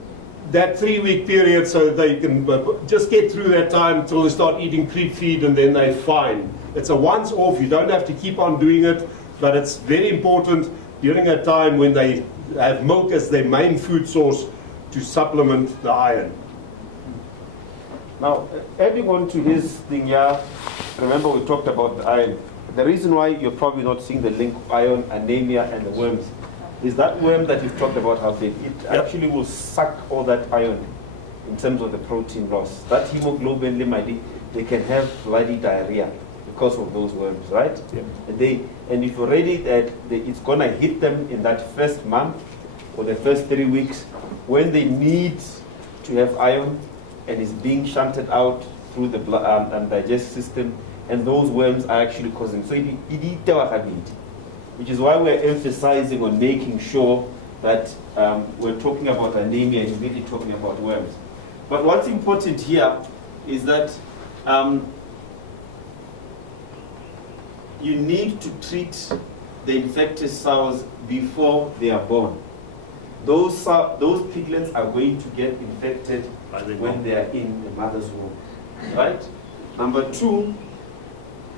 that 3-week period, so they can just get through that time until they start eating creep feed, and then they're fine. It's a once-off. You don't have to keep on doing it, but it's very important during a time when they have milk as their main food source to supplement the iron. Now, adding on to his thing here, remember we talked about the iron. The reason why you're probably not seeing the link of iron, anemia, and the worms is that worm that you've talked about, how big it actually will suck all that iron in terms of the protein loss. That hemoglobin, they can have bloody diarrhea because of those worms, right? Yeah. And if already that it's going to hit them in that first month or the first 3 weeks when they need to have iron, and is being shunted out through the blood and digestive system, and those worms are actually causing. So which is why we're emphasizing on making sure that we're talking about anemia and really talking about worms. But what's important here is that you need to treat the infected sows before they are born. Those piglets are going to get infected when they are in the mother's womb, right? Number two,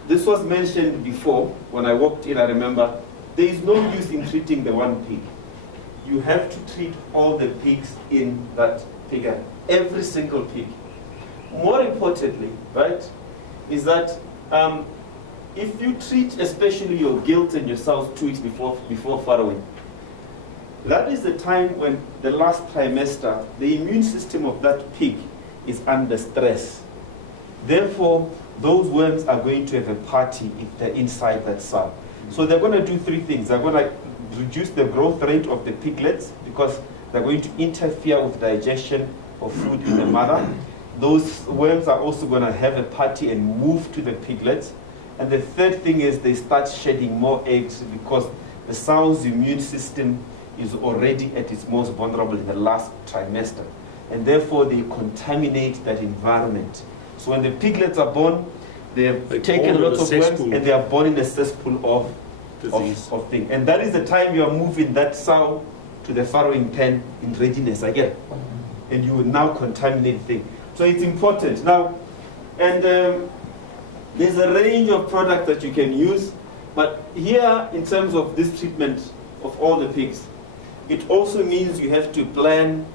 this was mentioned before when I walked in. I remember there is no use in treating the one pig. You have to treat all the pigs in that figure, every single pig. More importantly, right, is that if you treat especially your gilt and your sows 2 weeks before farrowing, that is the time when the last trimester, the immune system of that pig is under stress. Therefore, those worms are going to have a party if they're inside that sow. So they're going to do 3 things. They're going to reduce the growth rate of the piglets because they're going to interfere with digestion of food in the mother. Those worms are also going to have a party and move to the piglets. And the third thing is they start shedding more eggs because the sow's immune system is already at its most vulnerable in the last trimester. And therefore they contaminate that environment. So when the piglets are born, they have taken a lot of worms and they are born in a cesspool of things. And that is the time you are moving that sow to the farrowing pen in readiness again. And you will now contaminate things. So it's important. Now, and there's a range of products that you can use, but here in terms of this treatment of all the pigs, it also means you have to plan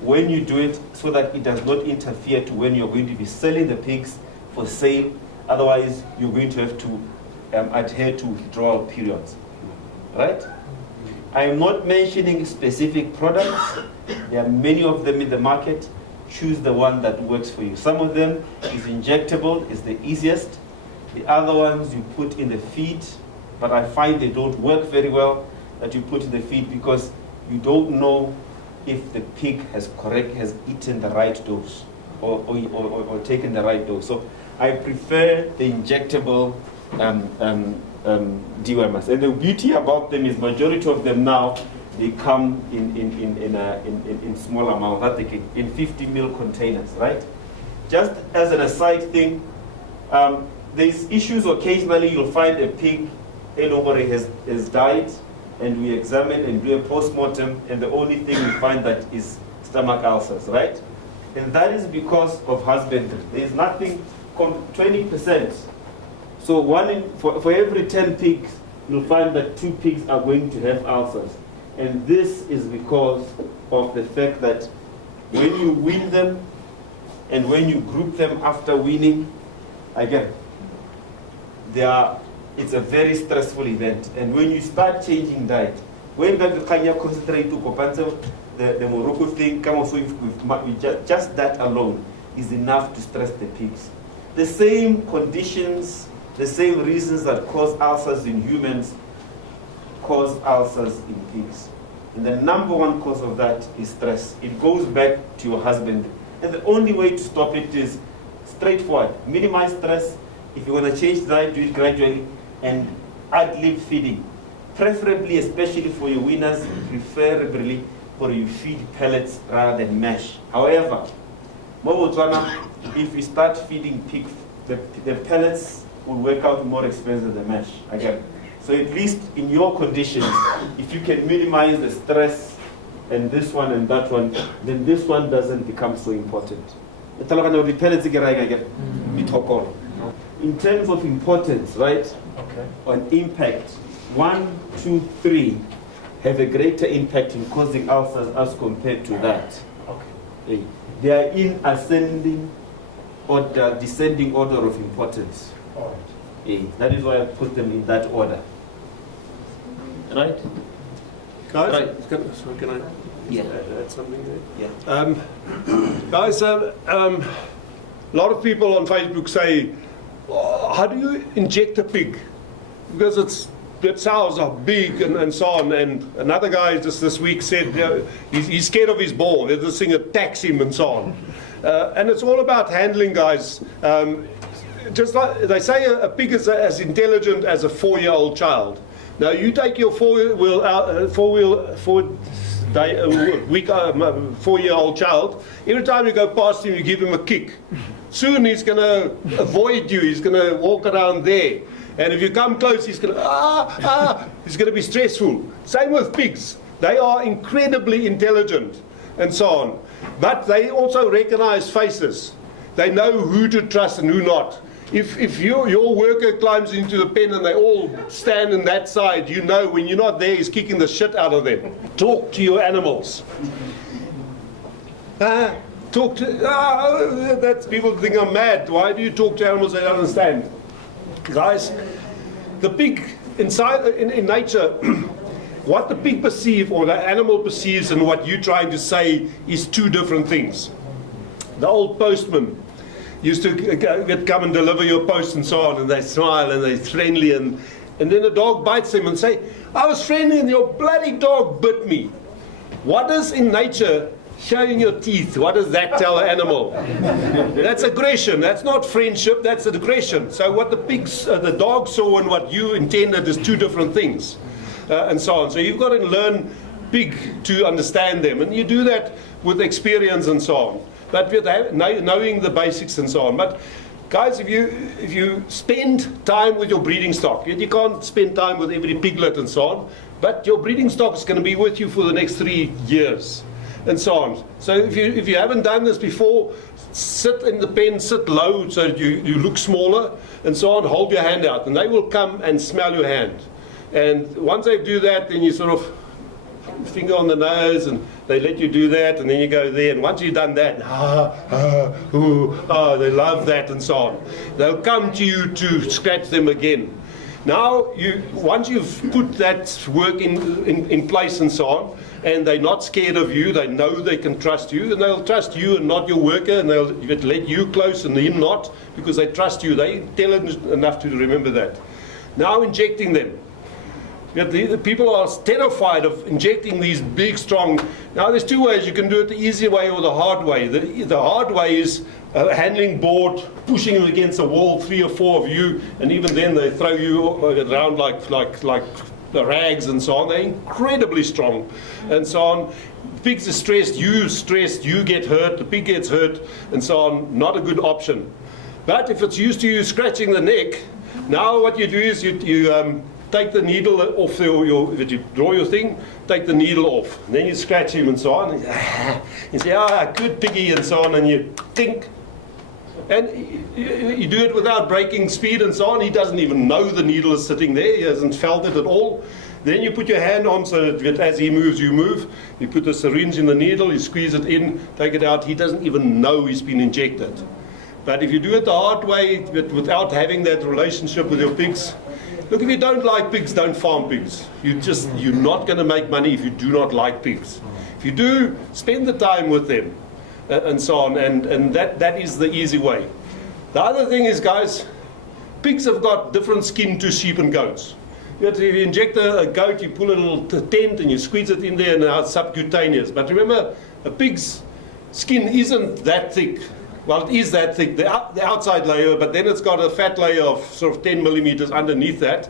when you do it so that it does not interfere to when you're going to be selling the pigs for sale. Otherwise, you're going to have to adhere to withdrawal periods, right? I am not mentioning specific products. There are many of them in the market. Choose the one that works for you. Some of them is injectable, is the easiest. The other ones you put in the feed, but I find they don't work very well that you put in the feed because you don't know if the pig has eaten the right dose or taken the right dose. So I prefer the injectable dewormers. And the beauty about them is majority of them now, they come in small amounts, that they can, in 50 ml containers, right? Just as an aside thing, there's issues occasionally you'll find a pig, has died, and we examine and do a post-mortem, and the only thing we find that is stomach ulcers, right? And that is because of husbandry. There's nothing, 20%. So for every 10 pigs, you'll find that 2 pigs are going to have ulcers. And this is because of the fact that when you wean them and when you group them after weaning, again, it's a very stressful event. And when you start changing diet, when the concentrate to the Morocco thing, just that alone is enough to stress the pigs. The same conditions, the same reasons that cause ulcers in humans cause ulcers in pigs. And the number one cause of that is stress. It goes back to your husband. And the only way to stop it is straightforward. Minimize stress. If you want to change diet, do it gradually. And ad-lib feeding. Preferably, especially for your weaners, preferably for you feed pellets rather than mash. However, if you start feeding pig, the pellets will work out more expensive than mash. Again. So at least in your conditions, if you can minimize the stress and this one and that one, then this one doesn't become so important. In terms of importance, right? Okay. On impact, 1, 2, 3 have a greater impact in causing ulcers as compared to that. Okay. They are in ascending or descending order of importance. All right. That is why I put them in that order. Right? Guys, Right. can I Yeah. add something there? Yeah. Guys, a lot of people on Facebook say, oh, how do you inject a pig? Because the sows are big and so on. And another guy just this week said he's scared of his ball. This thing attacks him and so on. And it's all about handling, guys. Just like they say, a pig is as intelligent as a 4-year-old child. Now you take your 4-year-old child. Every time you go past him, you give him a kick. Soon he's going to avoid you. He's going to walk around there. And if you come close, he's going to He's going to be stressful. Same with pigs. They are incredibly intelligent and so on. But they also recognize faces. They know who to trust and who not. If your worker climbs into the pen and they all stand on that side, you know when you're not there, he's kicking the shit out of them. Talk to your animals. That's people think I'm mad. Why do you talk to animals they don't understand? Guys, the pig inside in nature, what the pig perceives or the animal perceives and what you're trying to say is two different things. The old postman used to come and deliver your post and so on, and they smile and they're friendly, and then the dog bites him and say, I was friendly and your bloody dog bit me. What is in nature showing your teeth? What does that tell an animal? That's aggression. That's not friendship, that's aggression. So what the dog saw and what you intended is two different things, and so on. So you've got to learn pig to understand them, and you do that with experience and so on. But with knowing the basics and so on. But guys, if you spend time with your breeding stock, you can't spend time with every piglet and so on, but your breeding stock is going to be with you for the next 3 years and so on. So if you haven't done this before, sit in the pen, sit low so that you look smaller and so on, hold your hand out, and they will come and smell your hand. And once they do that, then you sort of finger on the nose and they let you do that, and then you go there, and once you've done that, they love that and so on. They'll come to you to scratch them again. Now, once you've put that work in place and so on, and they're not scared of you, they know they can trust you, and they'll trust you and not your worker, and they'll let you close and him not, because they trust you. They're intelligent enough to remember that. Now injecting them. The people are terrified of injecting these big, strong. Now, there's two ways. You can do it the easy way or the hard way. The hard way is a handling board, pushing them against a wall, 3 or 4 of you, and even then they throw you around like the rags and so on. They're incredibly strong and so on. Pigs are stressed, you get hurt, the pig gets hurt and so on. Not a good option. But if it's used to you scratching the neck, now what you do is you take the needle off if you draw your thing, take the needle off. And then you scratch him and so on. And you say, good piggy and so on, and you think. And you do it without breaking speed and so on. He doesn't even know the needle is sitting there. He hasn't felt it at all. Then you put your hand on so that as he moves, you move. You put the syringe in the needle, you squeeze it in, take it out. He doesn't even know he's been injected. But if you do it the hard way, without having that relationship with your pigs, look, if you don't like pigs, don't farm pigs. You're not going to make money if you do not like pigs. If you do, spend the time with them and so on, and that is the easy way. The other thing is, guys, pigs have got different skin to sheep and goats. If you inject a goat, you pull a little tent and you squeeze it in there, and now it's subcutaneous. But remember, a pig's skin isn't that thick. Well, it is that thick, the outside layer, but then it's got a fat layer of sort of 10 millimeters underneath that.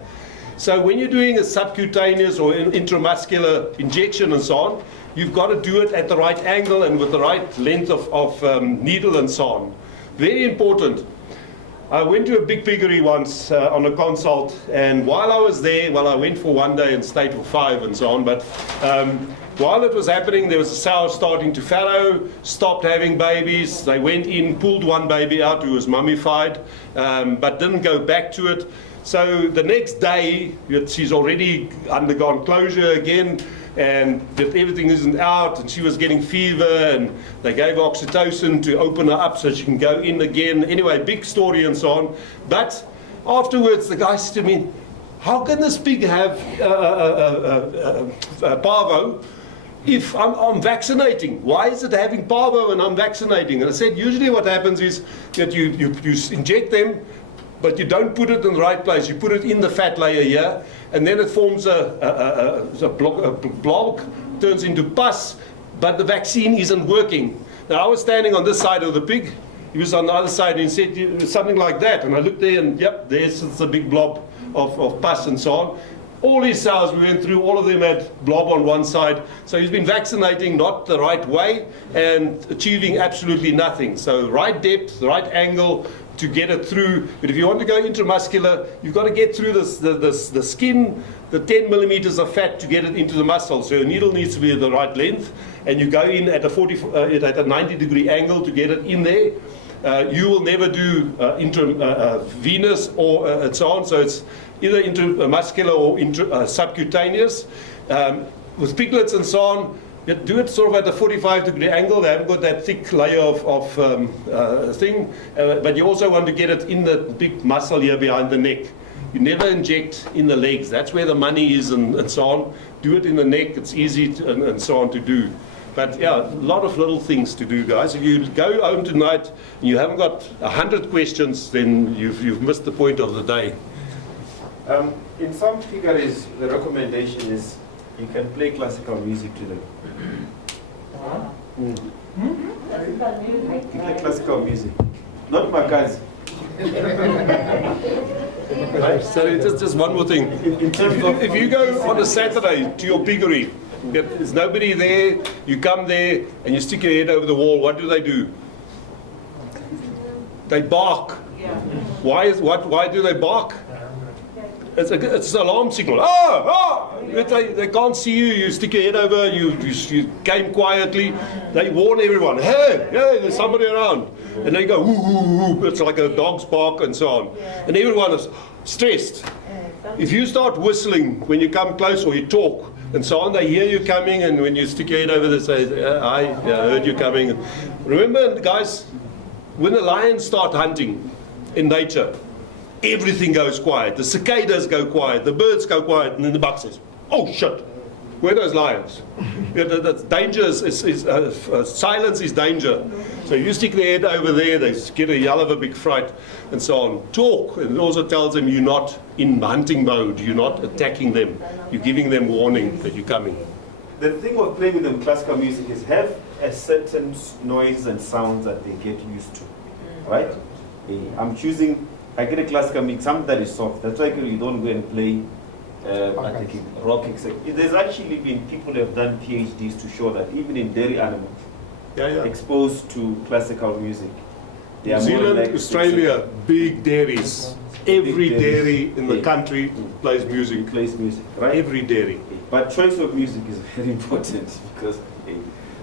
So when you're doing a subcutaneous or an intramuscular injection and so on, you've got to do it at the right angle and with the right length of needle and so on. Very important. I went to a big piggery once on a consult, and while I was there, I went for 1 day and stayed for 5 and so on, but while it was happening, there was a sow starting to fallow, stopped having babies. They went in, pulled one baby out who was mummified, but didn't go back to it. So the next day, she's already undergone closure again, and everything isn't out, and she was getting fever, and they gave oxytocin to open her up so she can go in again. Anyway, big story and so on. But afterwards, the guy said to me, how can this pig have parvo if I'm vaccinating? Why is it having parvo when I'm vaccinating? And I said, usually what happens is that you inject them, but you don't put it in the right place. You put it in the fat layer here, and then it forms a blob, turns into pus, but the vaccine isn't working. Now, I was standing on this side of the pig. He was on the other side, and he said something like that. And I looked there, and yep, there's a big blob of pus and so on. All his sows we went through, all of them had blob on one side. So he's been vaccinating not the right way and achieving absolutely nothing. So right depth, right angle to get it through. But if you want to go intramuscular, you've got to get through the skin, the 10 millimeters of fat to get it into the muscle. So your needle needs to be the right length, and you go in at a 90-degree angle to get it in there. You will never do intravenous or so on. So it's either intramuscular or subcutaneous. With piglets and so on, You do it sort of at a 45-degree angle. They haven't got that thick layer of thing, but you also want to get it in the big muscle here behind the neck. You never inject in the legs. That's where the money is and so on. Do it in the neck. It's easy to, and so on to do. But yeah, a lot of little things to do, guys. If you go home tonight and you haven't got 100 questions, then you've missed the point of the day. In some piggeries, the recommendation is you can play classical music to them. You play classical music, not Makazi. Right? Sorry, just one more thing. If you go on a Saturday to your piggery, there's nobody there, you come there and you stick your head over the wall, what do? They bark. Why do they bark? It's an alarm signal. They can't see you. You stick your head over. You came quietly. They warn everyone. Hey, there's somebody around. And they go, whoo. It's like a dog's bark and so on. And everyone is stressed. If you start whistling when you come close or you talk and so on, they hear you coming. And when you stick your head over, they say, I heard you coming. Remember, guys, when the lions start hunting in nature, everything goes quiet. The cicadas go quiet, the birds go quiet, and then the buck says, oh shit, where are those lions? That's danger, silence is danger. So you stick their head over there, they get a yell of a big fright, and so on. Talk, and it also tells them you're not in hunting mode, you're not attacking them, you're giving them warning that you're coming. The thing of playing with them classical music is have a certain noise and sounds that they get used to, right? I get a classical mix, something that is soft. That's why you don't go and play rock, etc. There's actually been people who have done PhDs to show that even in dairy animals exposed to classical music, they are New Zealand, more like Australia, big dairies. Every dairy in the country plays music. Right? Every dairy. But choice of music is very important because,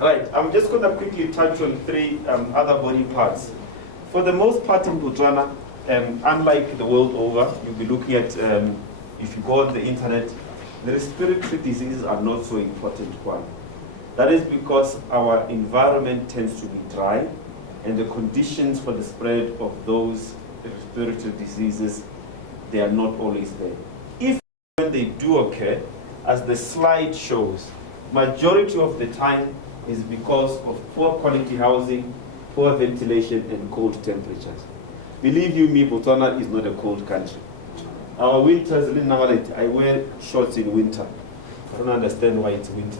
right, I'm just going to quickly touch on 3 other body parts. For the most part in Botswana, unlike the world over, you'll be looking at, if you go on the internet, the respiratory diseases are not so important one. That is because our environment tends to be dry, and the conditions for the spread of those respiratory diseases, they are not always there. If when they do occur, as the slide shows, majority of the time is because of poor quality housing, poor ventilation, and cold temperatures. Believe you me, Botswana is not a cold country. Our winters, I wear shorts in winter. I don't understand why it's winter.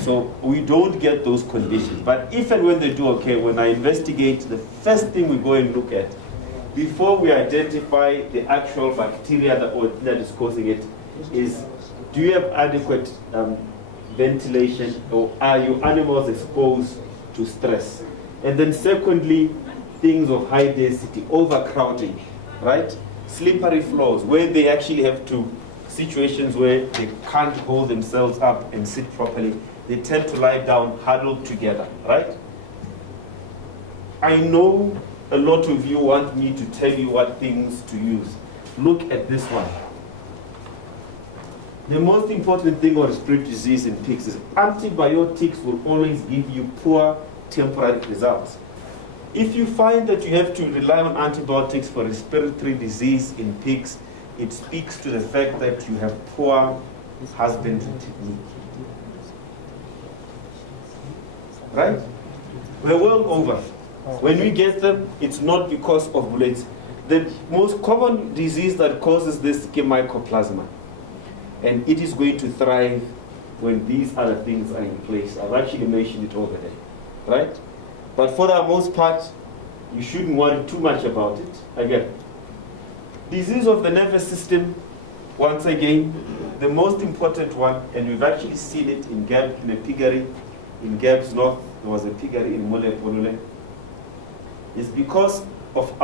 So we don't get those conditions. But if and when they do occur, when I investigate, the first thing we go and look at, before we identify the actual bacteria that is causing it, is do you have adequate ventilation, or are your animals exposed to stress? And then secondly, things of high density, overcrowding, right? Slippery floors, where they actually have to, situations where they can't hold themselves up and sit properly, they tend to lie down huddled together, right? I know a lot of you want me to tell you what things to use. Look at this one. The most important thing on respiratory disease in pigs is antibiotics will always give you poor temporary results. If you find that you have to rely on antibiotics for respiratory disease in pigs, it speaks to the fact that you have poor husbandry technique. Right? The world over, when we get them, it's not because of bullets. The most common disease that causes this is mycoplasma. And it is going to thrive when these other things are in place. I've actually mentioned it over there. Right? But for the most part, you shouldn't worry too much about it. Again, disease of the nervous system, once again, the most important one, and we've actually seen it in a piggery, in Gabs North, there was a piggery in Mole Polule, is because of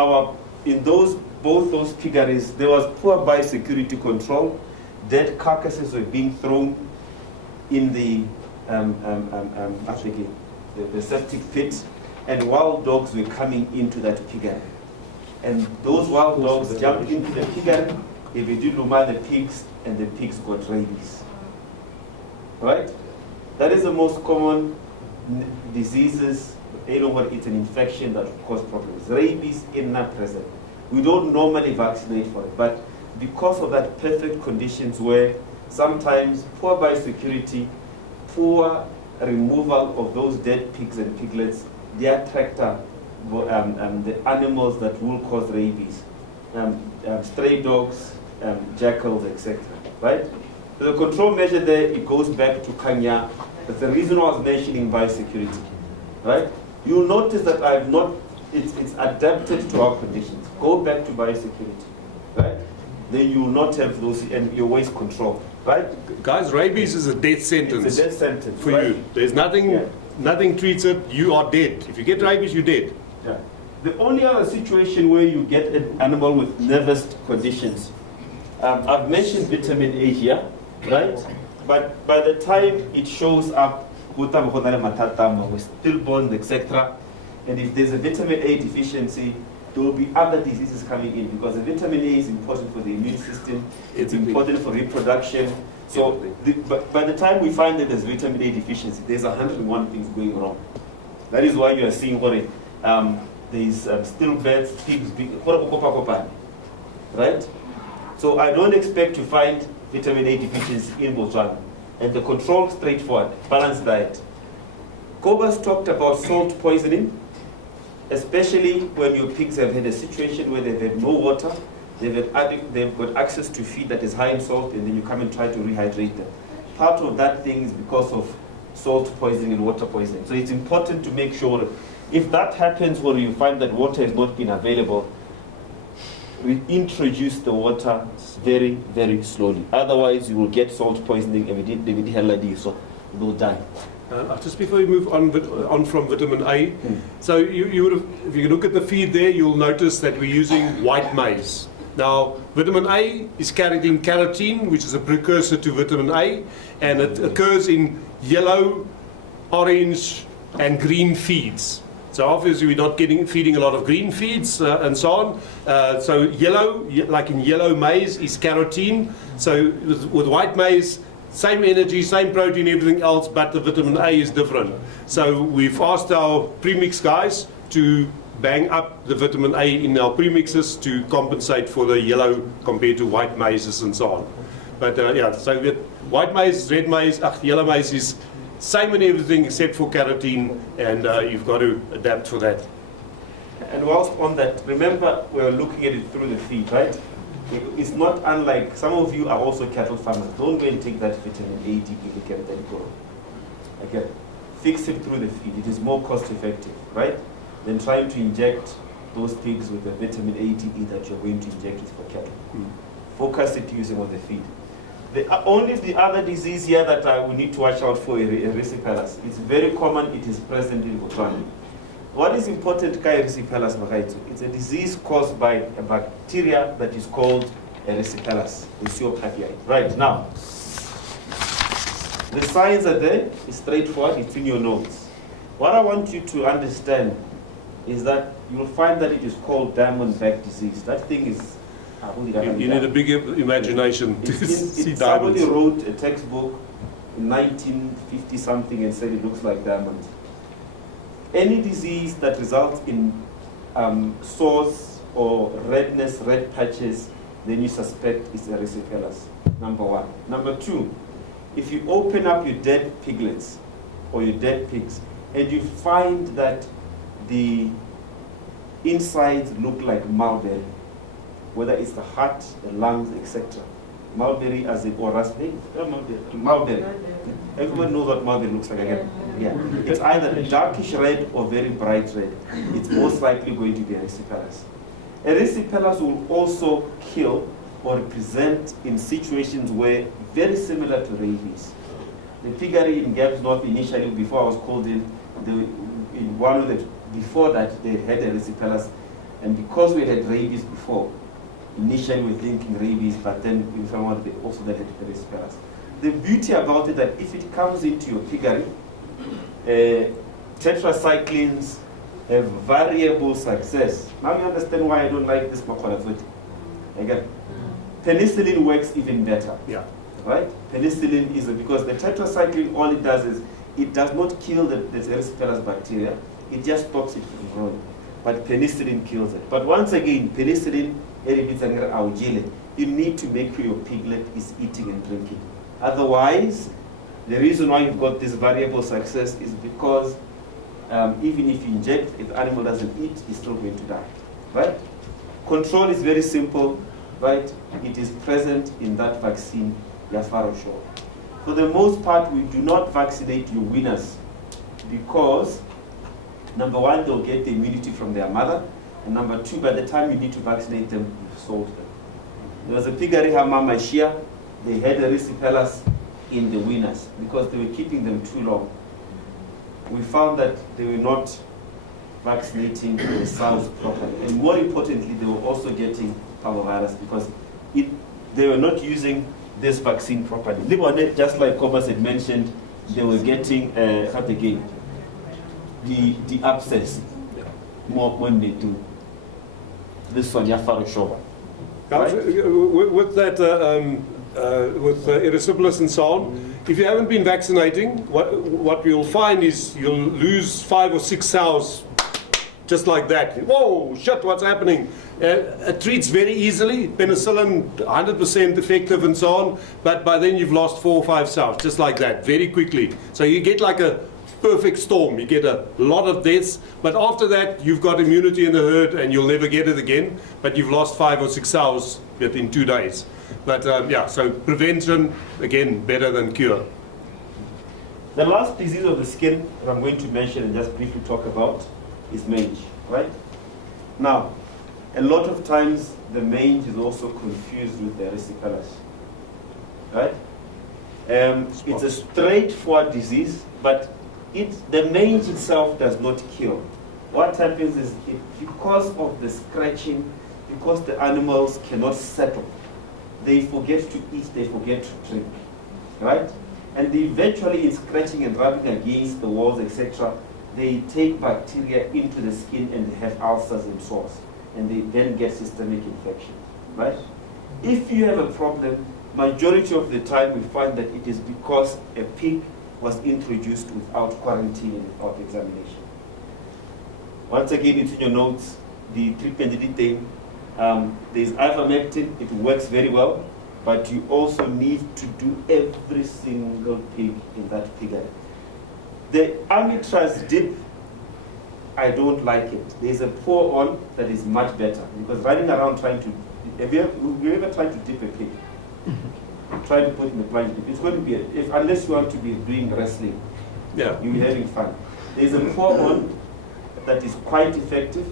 both those piggeries, there was poor biosecurity control. Dead carcasses were being thrown in the septic pit, and wild dogs were coming into that piggery. And those wild dogs jumped into the piggery, they did luma the pigs, and the pigs got rabies. Right? That is the most common diseases. It's an infection that will cause problems. Rabies is not present. We don't normally vaccinate for it, but because of that perfect conditions where sometimes poor biosecurity, poor removal of those dead pigs and piglets, they attract the animals that will cause rabies, stray dogs, jackals, etc. Right? So the control measure there, it goes back to Kenya. That's the reason I was mentioning biosecurity. Right? You'll notice that it's adapted to our conditions. Go back to biosecurity. Right? Then you will not have those, and your waste control. Right? Guys, rabies is a death sentence. It's a death sentence for right? you. There's nothing treats it. You are dead. If you get rabies, you're dead. Yeah. The only other situation where you get an animal with nervous conditions, I've mentioned vitamin A here, right? But by the time it shows up, with stillborns, etc., and if there's a vitamin A deficiency, there will be other diseases coming in because the vitamin A is important for the immune system, it's important for reproduction. So by the time we find that there's vitamin A deficiency, there's 101 things going wrong. That is why you are seeing there's stillbirths, pigs, right? So I don't expect to find vitamin A deficiency in Botswana. And the control, straightforward, balanced diet. Kobus talked about salt poisoning, especially when your pigs have had a situation where they've had no water, they've got access to feed that is high in salt, and then you come and try to rehydrate them. Part of that thing is because of salt poisoning and water poisoning. So it's important to make sure if that happens where you find that water has not been available, we introduce the water very, very slowly. Otherwise, you will get salt poisoning and so will die. Just before we move on from vitamin A, so you would have, if you look at the feed there, you'll notice that we're using white maize. Now, vitamin A is carried in carotene, which is a precursor to vitamin A, and it occurs in yellow, orange, and green feeds. So obviously we're not feeding a lot of green feeds and so on. So yellow, like in yellow maize, is carotene. So with white maize, same energy, same protein, everything else, but the vitamin A is different. So we've asked our premix guys to bang up the vitamin A in our premixes to compensate for the yellow compared to white maizes and so on. But yeah, so we white maize, red maize, yellow maize is same in everything except for carotene, and you've got to adapt for that. And whilst on that, remember we're looking at it through the feed, right? It's not unlike, some of you are also cattle farmers. Don't go and take that vitamin A, D, E, okay? Fix it through the feed. It is more cost effective, right? Than trying to inject those pigs with the vitamin A, D, E that you're going to inject it for cattle. Focus it using on the feed. The other disease here that we need to watch out for is erysipelas. It's very common, it is present in Botswana. What is important, erysipelas, it's a disease caused by a bacteria that is called erysipelas, right now. The signs are there, it's straightforward, it's in your notes. What I want you to understand is that you'll find that it is called diamondback disease. That thing is you need a big imagination to see diamonds. Somebody wrote a textbook in 1950 something and said it looks like diamonds. Any disease that results in sores or redness, red patches, then you suspect it's erysipelas, number one. Number two, if you open up your dead piglets or your dead pigs and you find that the insides look like mulberry, whether it's the heart, the lungs, etc. Mulberry as in, or raspberry, mulberry. Everybody knows what mulberry looks like again. Yeah. It's either darkish red or very bright red. It's most likely going to be erysipelas. Erysipelas will also kill or present in situations where very similar to rabies. The piggery in Gaps North initially, before I was called in one of the, before that they had erysipelas, and because we had rabies before, initially we were thinking rabies, but then we found out they also that had erysipelas. The beauty about it that if it comes into your piggery, tetracyclines have variable success. Now you understand why I don't like this Makholafut. Again, penicillin works even better. Yeah. right? Penicillin is because the tetracycline, all it does is it does not kill the erysipelas bacteria, it just stops it from growing. But penicillin kills it. But once again, penicillin, you need to make sure your piglet is eating and drinking. Otherwise, the reason why you've got this variable success is because even if you inject, if the animal doesn't eat, it's still going to die, right? Control is very simple, right? It is present in that vaccine, Yafarosho. For the most part, we do not vaccinate your winners because, number one, they'll get the immunity from their mother, and number two, by the time you need to vaccinate them, you've solved them. There was a piggery Mama Shia, they had erysipelas in the winners because they were keeping them too long. We found that they were not vaccinating the sows properly. And more importantly, they were also getting parvovirus because they were not using this vaccine properly. Just like Cobus had mentioned, they were getting the abscess more when they do. This one, Yafaroshoba. Right? With that, with erysipelas and so on, if you haven't been vaccinating, what you'll find is you'll lose 5 or 6 sows just like that. Whoa, shit, what's happening? It treats very easily, penicillin 100% effective and so on, but by then you've lost 4 or 5 sows, just like that, very quickly. So you get like a perfect storm. You get a lot of deaths, but after that you've got immunity in the herd and you'll never get it again, but you've lost 5 or 6 sows within 2 days. But yeah, so prevention, again, better than cure. The last disease of the skin that I'm going to mention and just briefly talk about is mange, right? Now, a lot of times the mange is also confused with the erysipelas, right? It's a straightforward disease, but the mange itself does not kill. What happens is because of the scratching, because the animals cannot settle, they forget to eat, they forget to drink, right? And they eventually, in scratching and rubbing against the walls, etc., they take bacteria into the skin and they have ulcers and sores, and they then get systemic infection, right? If you have a problem, majority of the time we find that it is because a pig was introduced without quarantine and without examination. Once again, it's in your notes, the treatment thing. There's ivermectin, it works very well, but you also need to do every single pig in that piggery. The Amitraz dip, I don't like it. There's a pour on that is much better because running around trying to, have you ever tried to dip a pig? Try to put in the plunge dip. It's going to be, unless you want to be doing wrestling, yeah, you'll be having fun. There's a pour on that is quite effective.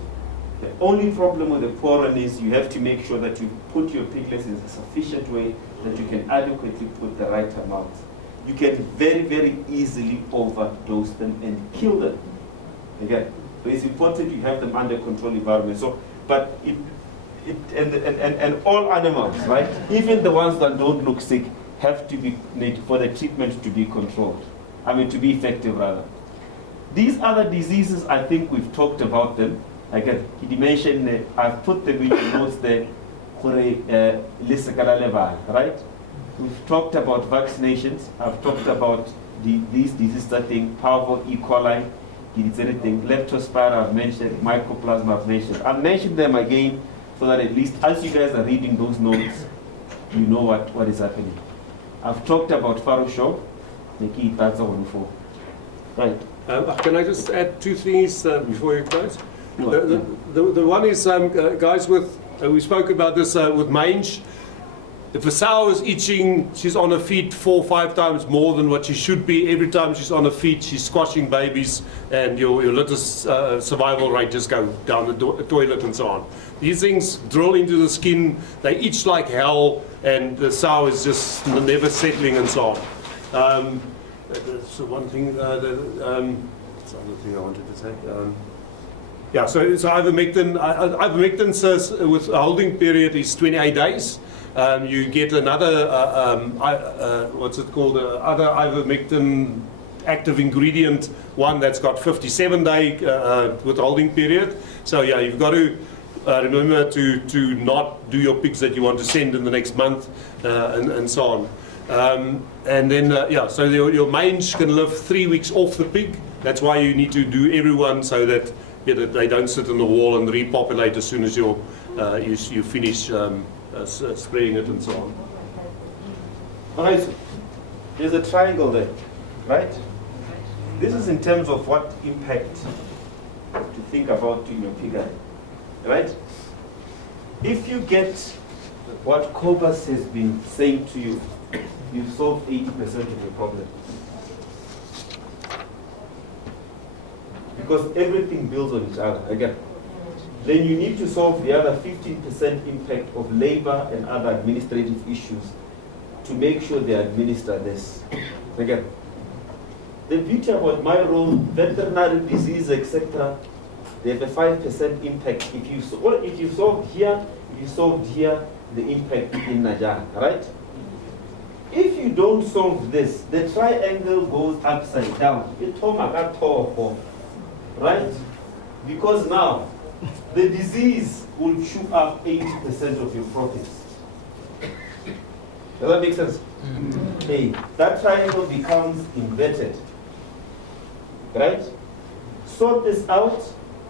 The only problem with the pour-on is you have to make sure that you put your piglets in a sufficient way that you can adequately put the right amount. You can very, very easily overdose them and kill them. Again, so it's important you have them under controlled environment. So, but and all animals, right, even the ones that don't look sick, have to be made for the treatment to be controlled. I mean, to be effective rather. These other diseases, I think we've talked about them. Like he mentioned, I've put them in the notes there, right? We've talked about vaccinations. I've talked about these diseases that thing, parvo, E. coli, anything, leptospira I've mentioned, mycoplasma I've mentioned. I've mentioned them again so that at least as you guys are reading those notes, you know what is happening. I've talked about Farosho, right. Can I just add 2 things before you close? No, the one is, guys, we spoke about this with mange. If a sow is itching, she's on her feet 4 or 5 times more than what she should be. Every time she's on her feet, she's squashing babies, and your litter survival rate just go down the toilet and so on. These things drill into the skin, they itch like hell, and the sow is just never settling and so on. So one thing, that's the other thing I wanted to say. Yeah, so ivermectin says with a holding period is 28 days. You get another, what's it called, other ivermectin active ingredient, one that's got 57-day withholding period. So yeah, you've got to remember to not do your pigs that you want to send in the next month and so on. And then, so your mange can live 3 weeks off the pig. That's why you need to do everyone so that, that they don't sit on the wall and repopulate as soon as you finish spraying it and so on. Alright, so there's a triangle there, right? This is in terms of what impact to think about in your pig, right? If you get what Cobus has been saying to you, you've solved 80% of your problem. Because everything builds on each other, again. Then you need to solve the other 15% impact of labor and other administrative issues to make sure they administer this. Again, the beauty about my role, veterinary disease, etc., they have a 5% impact. If you solve here, if you solved here, the impact in Naja, right? If you don't solve this, the triangle goes upside down. Right? Because now, the disease will chew up 80% of your profits. Does that make sense? Okay. That triangle becomes inverted. Right? Sort this out,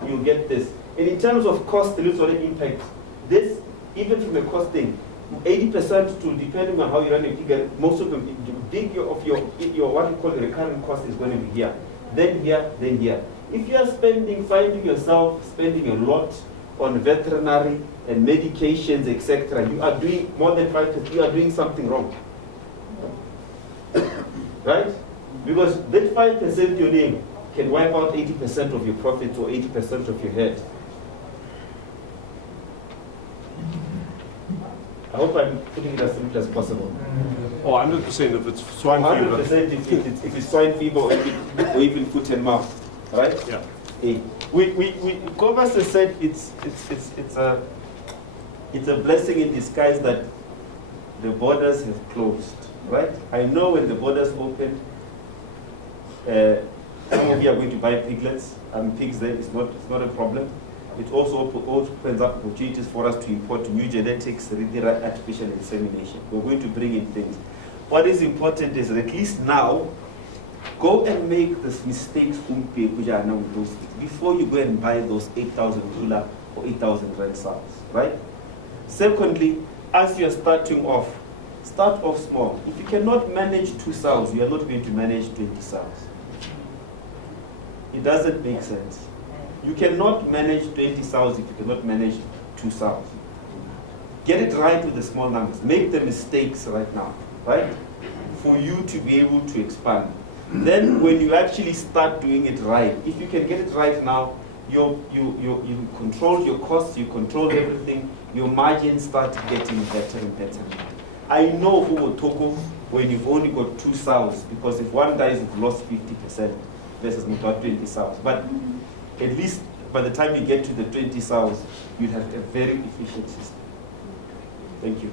you get this. And in terms of cost, the little impact, this, even from a costing, 80% to, depending on how you run a figure, most of them, the big of your what you call the recurrent cost is going to be here. Then here, then here. If you are finding yourself spending a lot on veterinary and medications, etc., you are doing more than 5%, you are doing something wrong. Right? Because that 5% you're doing can wipe out 80% of your profits or 80% of your head. I hope I'm putting it as simple as possible. Oh, 100% if it's swine fever. 100% if it's swine fever or even foot and mouth. Right? Yeah. Cobus has said it's a blessing in disguise that the borders have closed. Right? I know when the borders open, some of you are going to buy piglets and pigs. Then it's not a problem. It also opens up opportunities for us to import new genetics, artificial insemination. We're going to bring in things. What is important is that at least now, go and make these mistakes before you go and buy those 8,000 kula or 8,000 red sows, right? Secondly, as you're starting off, start off small. If you cannot manage 2 sows, you are not going to manage 20 sows. It doesn't make sense. You cannot manage 20 sows if you cannot manage 2 sows. Get it right with the small numbers. Make the mistakes right now, right? For you to be able to expand. Then when you actually start doing it right, if you can get it right now, you control your costs, you control everything, your margins start getting better and better. I know who will talk when you've only got 2 sows, because if one dies, you've lost 50% versus not 20 sows. But at least by the time you get to the 20 sows, you'd have a very efficient system. Thank you.